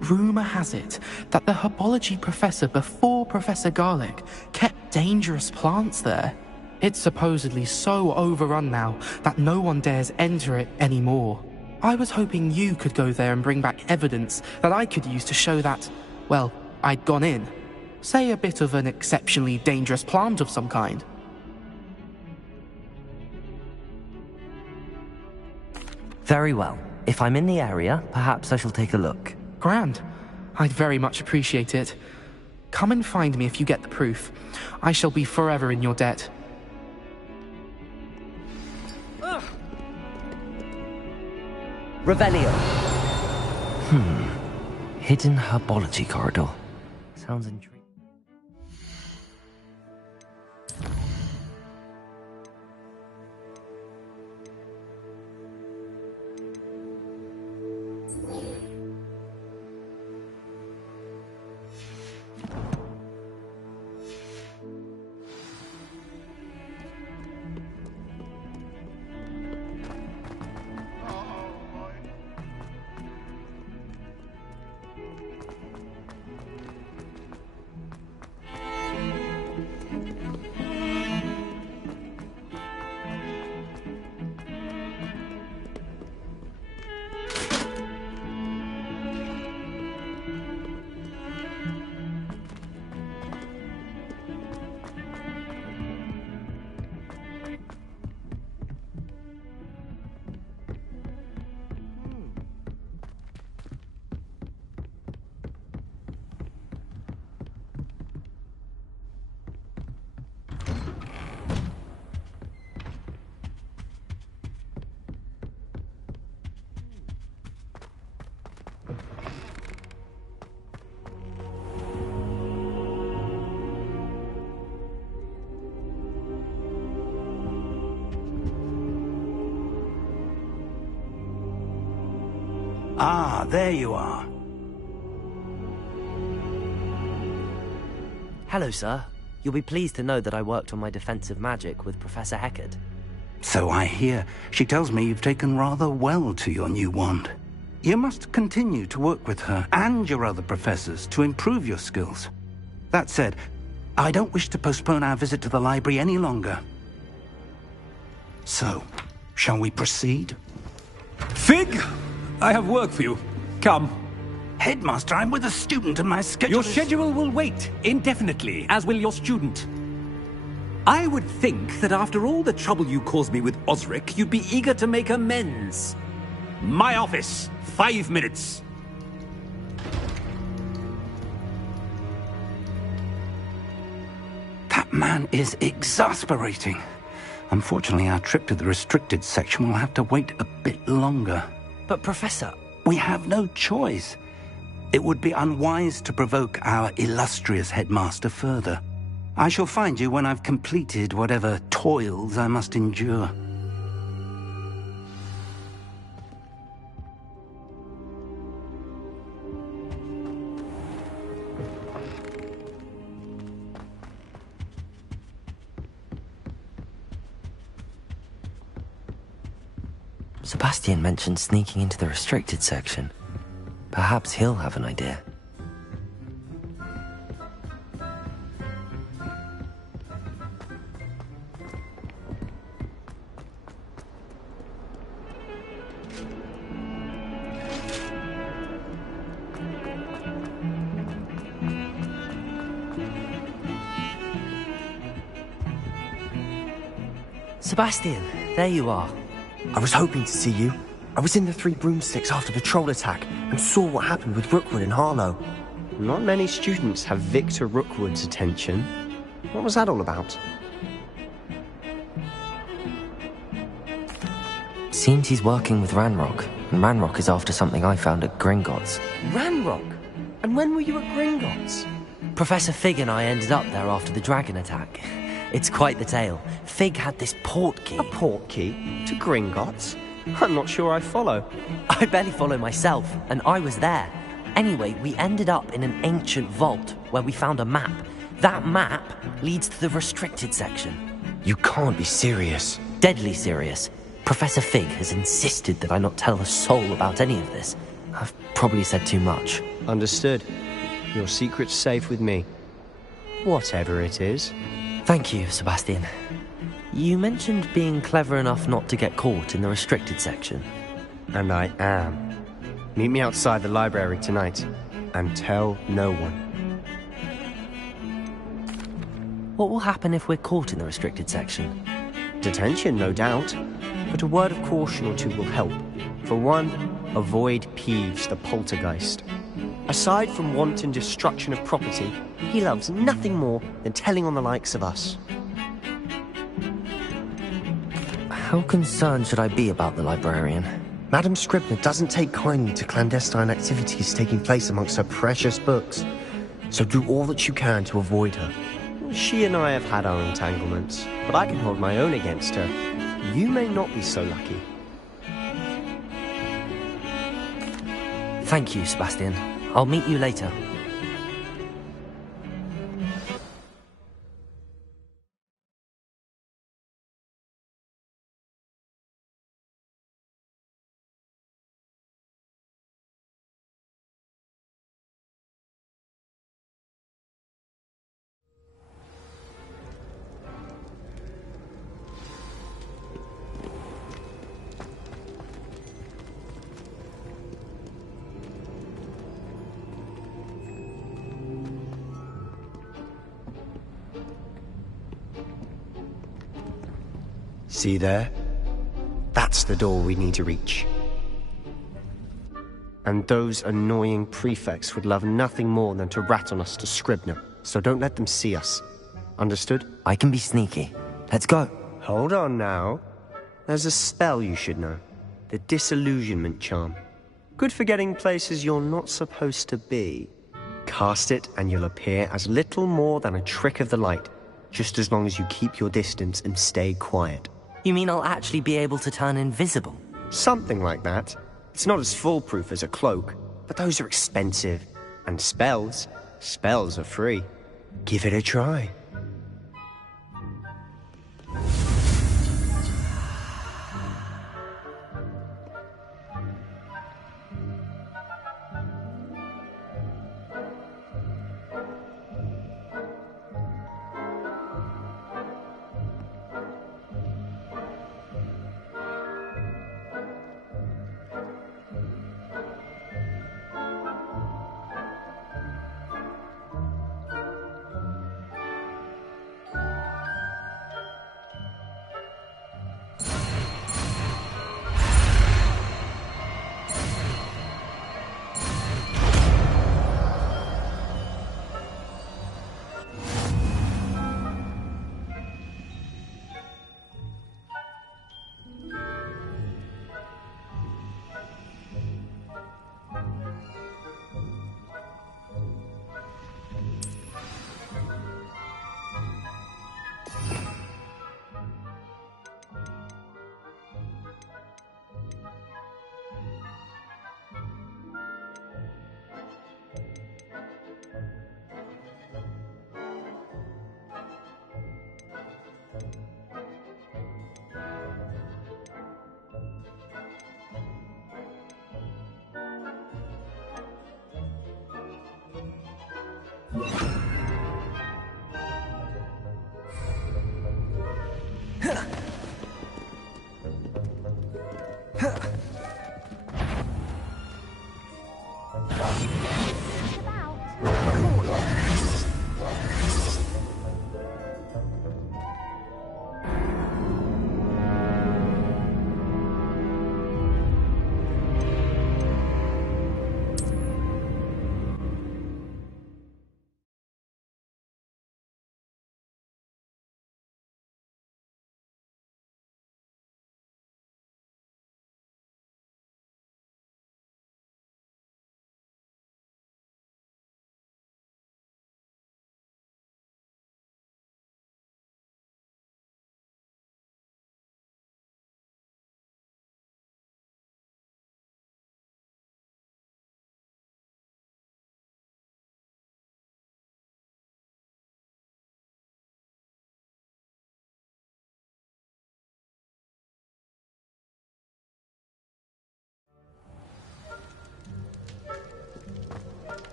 Rumor has it that the herbology professor before Professor Garlic kept dangerous plants there. It's supposedly so overrun now that no one dares enter it anymore. I was hoping you could go there and bring back evidence that I could use to show that, well, I'd gone in. Say a bit of an exceptionally dangerous plant of some kind. Very well. If I'm in the area, perhaps I shall take a look. Grand. I'd very much appreciate it. Come and find me if you get the proof. I shall be forever in your debt. Revelio. Hidden herbology corridor. Sounds intriguing. Ah, there you are. Hello, sir. You'll be pleased to know that I worked on my defensive magic with Professor Hecat. So I hear. She tells me you've taken rather well to your new wand. You must continue to work with her and your other professors to improve your skills. That said, I don't wish to postpone our visit to the library any longer. So, Shall we proceed? Fig, I have work for you. Come. Headmaster, I'm with a student and my schedule Your schedule will wait indefinitely, as will your student. I would think that after all the trouble you caused me with Osric, you'd be eager to make amends. My office, 5 minutes. That man is exasperating. Unfortunately, our trip to the restricted section will have to wait a bit longer. But, Professor... We have no choice. It would be unwise to provoke our illustrious headmaster further. I shall find you when I've completed whatever toils I must endure. Sebastian mentioned sneaking into the restricted section. Perhaps he'll have an idea. Sebastian, there you are. I was hoping to see you. I was in the Three Broomsticks after the troll attack and saw what happened with Rookwood and Harlow. Not many students have Victor Rookwood's attention. What was that all about? Seems he's working with Ranrock, and Ranrock is after something I found at Gringotts. Ranrock? And when were you at Gringotts? Professor Fig and I ended up there after the dragon attack. It's quite the tale. Fig had this port key. A port key? To Gringotts? I'm not sure I follow. I barely follow myself, and I was there. Anyway, we ended up in an ancient vault where we found a map. That map leads to the restricted section. You can't be serious. Deadly serious. Professor Fig has insisted that I not tell a soul about any of this. I've probably said too much. Understood. Your secret's safe with me. Whatever it is. Thank you, Sebastian. You mentioned being clever enough not to get caught in the restricted section. And I am. Meet me outside the library tonight, and tell no one. What will happen if we're caught in the restricted section? Detention, no doubt. But a word of caution or two will help. For one, avoid Peeves the poltergeist. Aside from wanton destruction of property, he loves nothing more than telling on the likes of us. How concerned should I be about the librarian? Madam Scribner doesn't take kindly to clandestine activities taking place amongst her precious books. So do all that you can to avoid her. She and I have had our entanglements, but I can hold my own against her. You may not be so lucky. Thank you, Sebastian. I'll meet you later. See there? That's the door we need to reach. And those annoying prefects would love nothing more than to rat on us to Scribner, so don't let them see us. Understood? I can be sneaky. Let's go. Hold on now. There's a spell you should know. The Disillusionment Charm. Good for getting places you're not supposed to be. Cast it and you'll appear as little more than a trick of the light, just as long as you keep your distance and stay quiet. You mean I'll actually be able to turn invisible? Something like that. It's not as foolproof as a cloak, but those are expensive. And spells are free. Give it a try.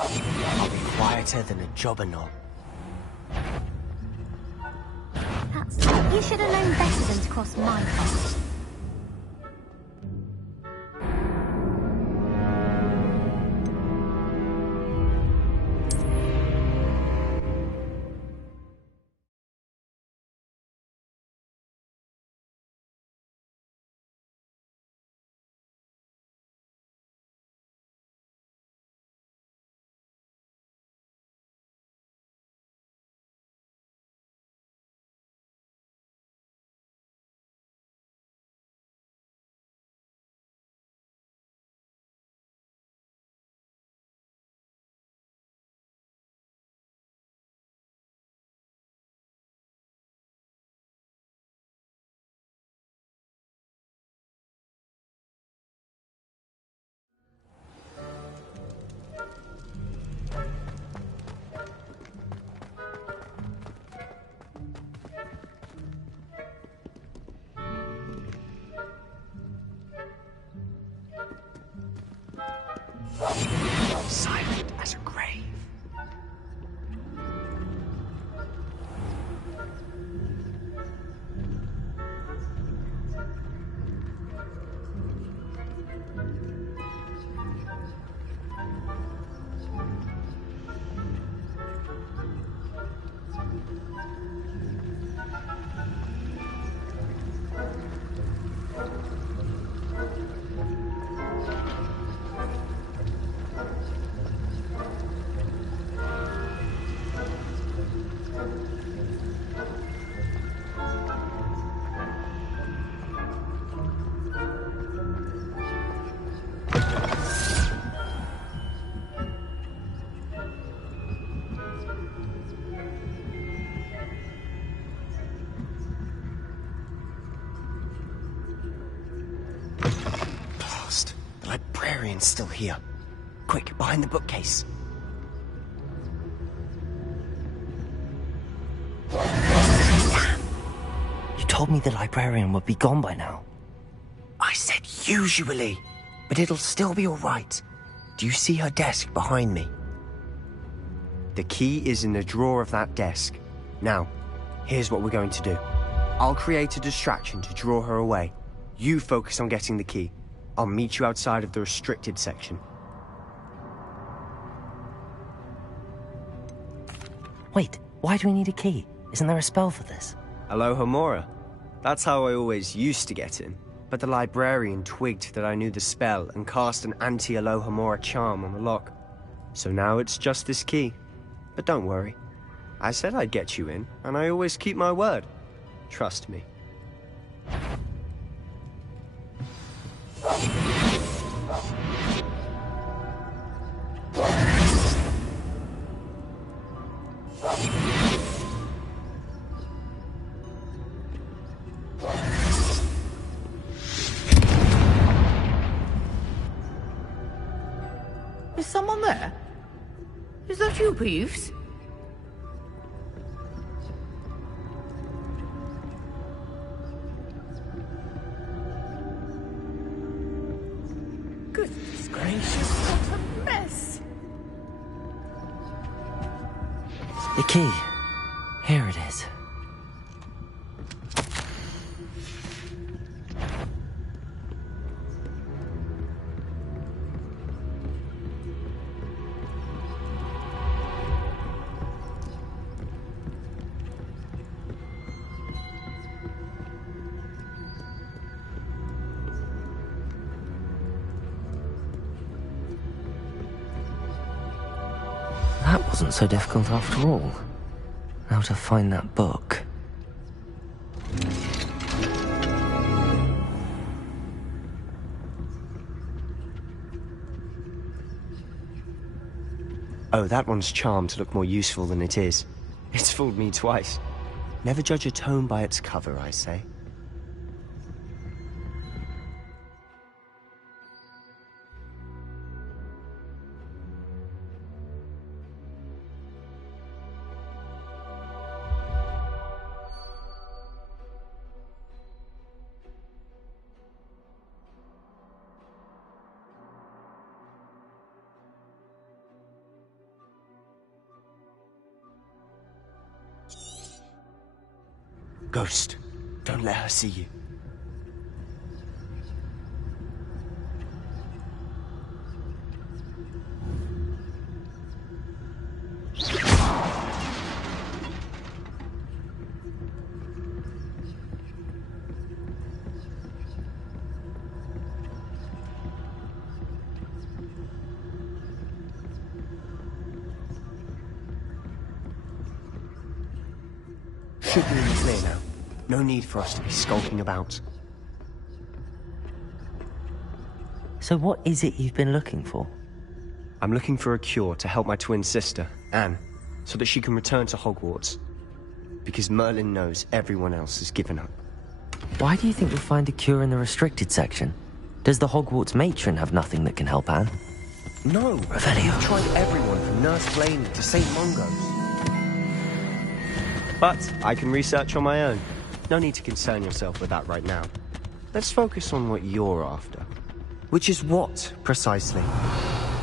I'll be quieter than a jobberknoll. You should have known better than to cross my path. Silent as a grave. The librarian's still here. Quick, behind the bookcase. Damn! You told me the librarian would be gone by now. I said usually, but it'll still be all right. Do you see her desk behind me? The key is in the drawer of that desk. Now, here's what we're going to do. I'll create a distraction to draw her away. You focus on getting the key. I'll meet you outside of the restricted section. Wait, why do we need a key? Isn't there a spell for this? Alohomora. That's how I always used to get in. But the librarian twigged that I knew the spell and cast an anti-Alohomora charm on the lock. So now it's just this key. But don't worry. I said I'd get you in, and I always keep my word. Trust me. Is someone there? Is that you, Peeves? The key. Here it is. That wasn't so difficult after all. Now to find that book. Oh, that one's charmed to look more useful than it is. It's fooled me twice. Never judge a tome by its cover, I say. Ghost, don't let her see you. Should be in the clear now. No need for us to be skulking about. So what is it you've been looking for? I'm looking for a cure to help my twin sister, Anne, so that she can return to Hogwarts. Because Merlin knows everyone else has given up. Why do you think you'll find a cure in the restricted section? Does the Hogwarts matron have nothing that can help Anne? No! Revelio. I've tried everyone from Nurse Blaney to St. Mungo's. But I can research on my own. No need to concern yourself with that right now. Let's focus on what you're after. Which is what, precisely?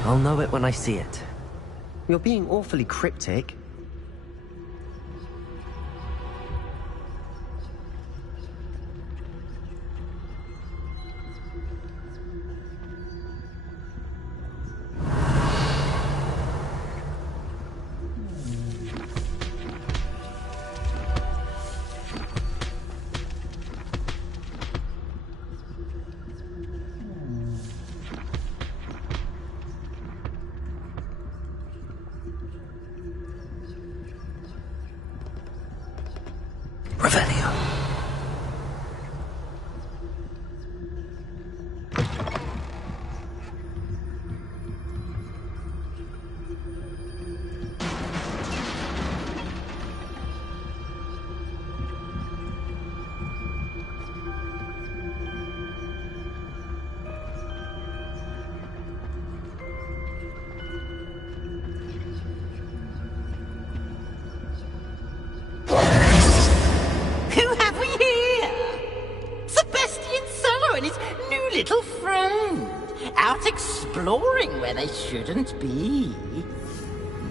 I'll know it when I see it. You're being awfully cryptic. Revelio. Little friend, out exploring where they shouldn't be.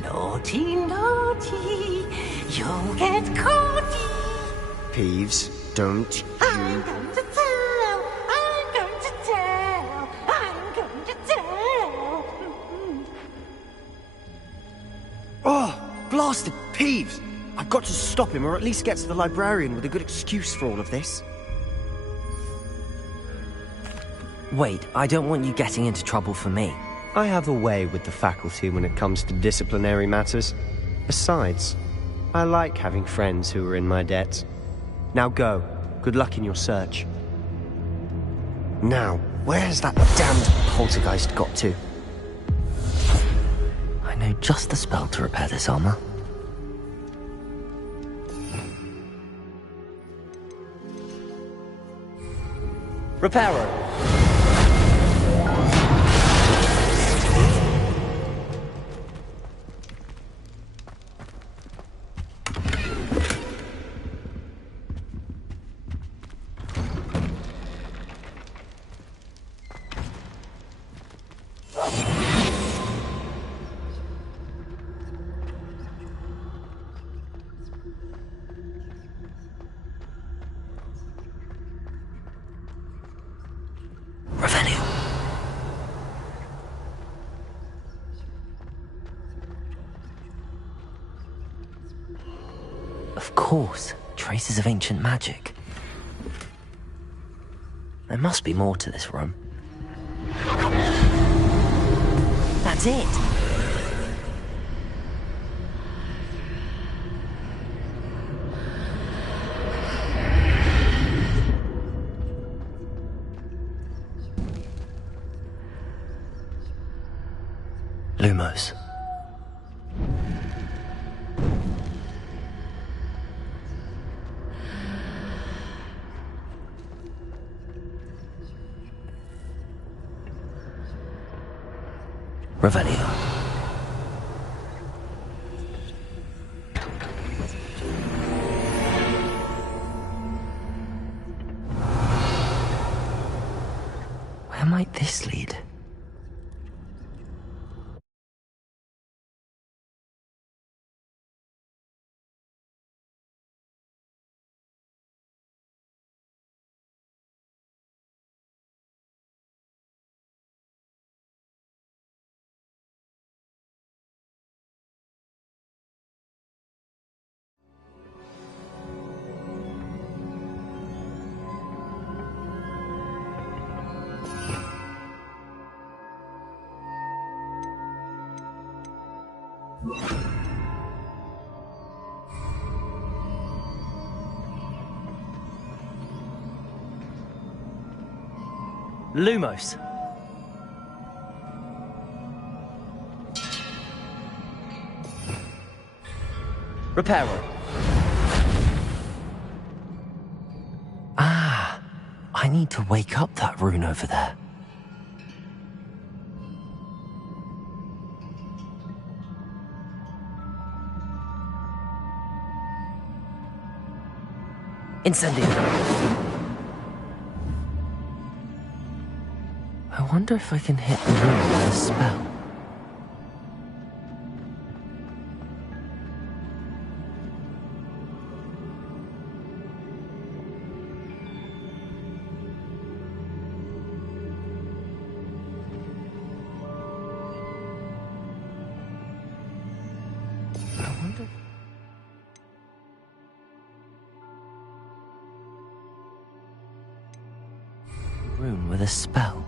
Naughty, naughty, you'll get caught. Peeves, don't you... I'm going to tell, I'm going to tell, I'm going to tell. Oh, blasted Peeves! I've got to stop him, or at least get to the librarian with a good excuse for all of this. Wait, I don't want you getting into trouble for me. I have a way with the faculty when it comes to disciplinary matters. Besides, I like having friends who are in my debt. Now go. Good luck in your search. Now, where's that damned poltergeist got to? I know just the spell to repair this armor. Repairer! Of course, traces of ancient magic. There must be more to this room. That's it! Lumos. Revelio. Where might this lead? Lumos. Reparo. Ah, I need to wake up that rune over there. Incendio. I wonder if I can hit the rune with a spell. Rune with a spell.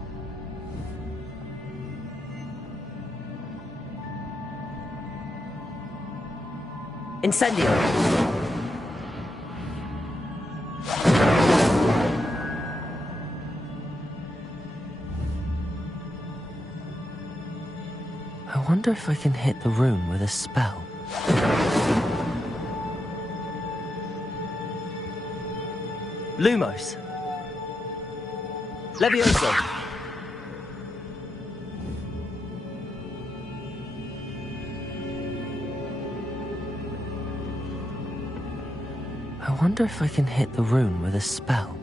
Incendio. I wonder if I can hit the rune with a spell. Lumos. Levioso. I wonder if I can hit the rune with a spell.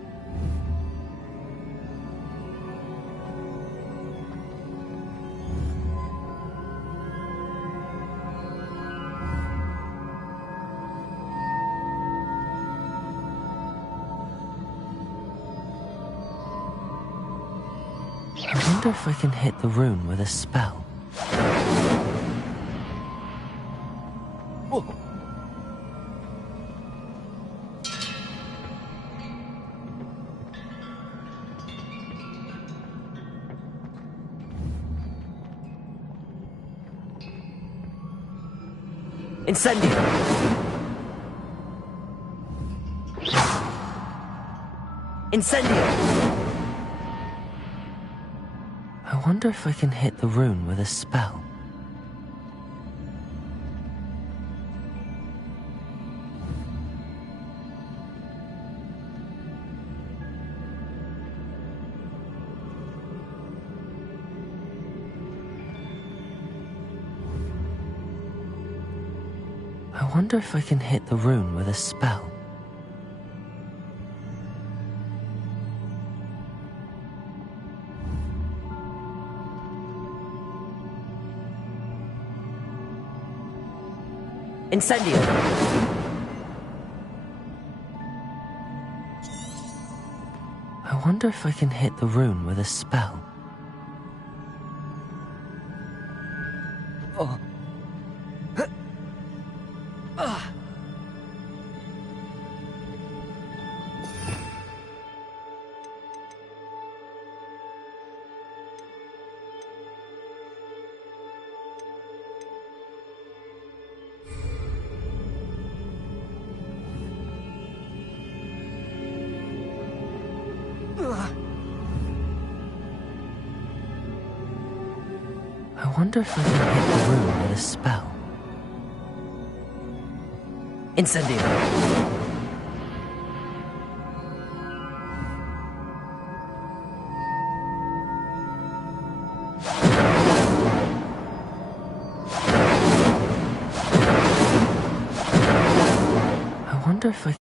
I wonder if I can hit the rune with a spell. Whoa. Incendio. Incendio. I wonder if I can hit the rune with a spell. I wonder if I can hit the rune with a spell. Incendio. I wonder if I can hit the rune with a spell. Oh. wonder if I can hit the room with a spell. Incendio! I wonder if I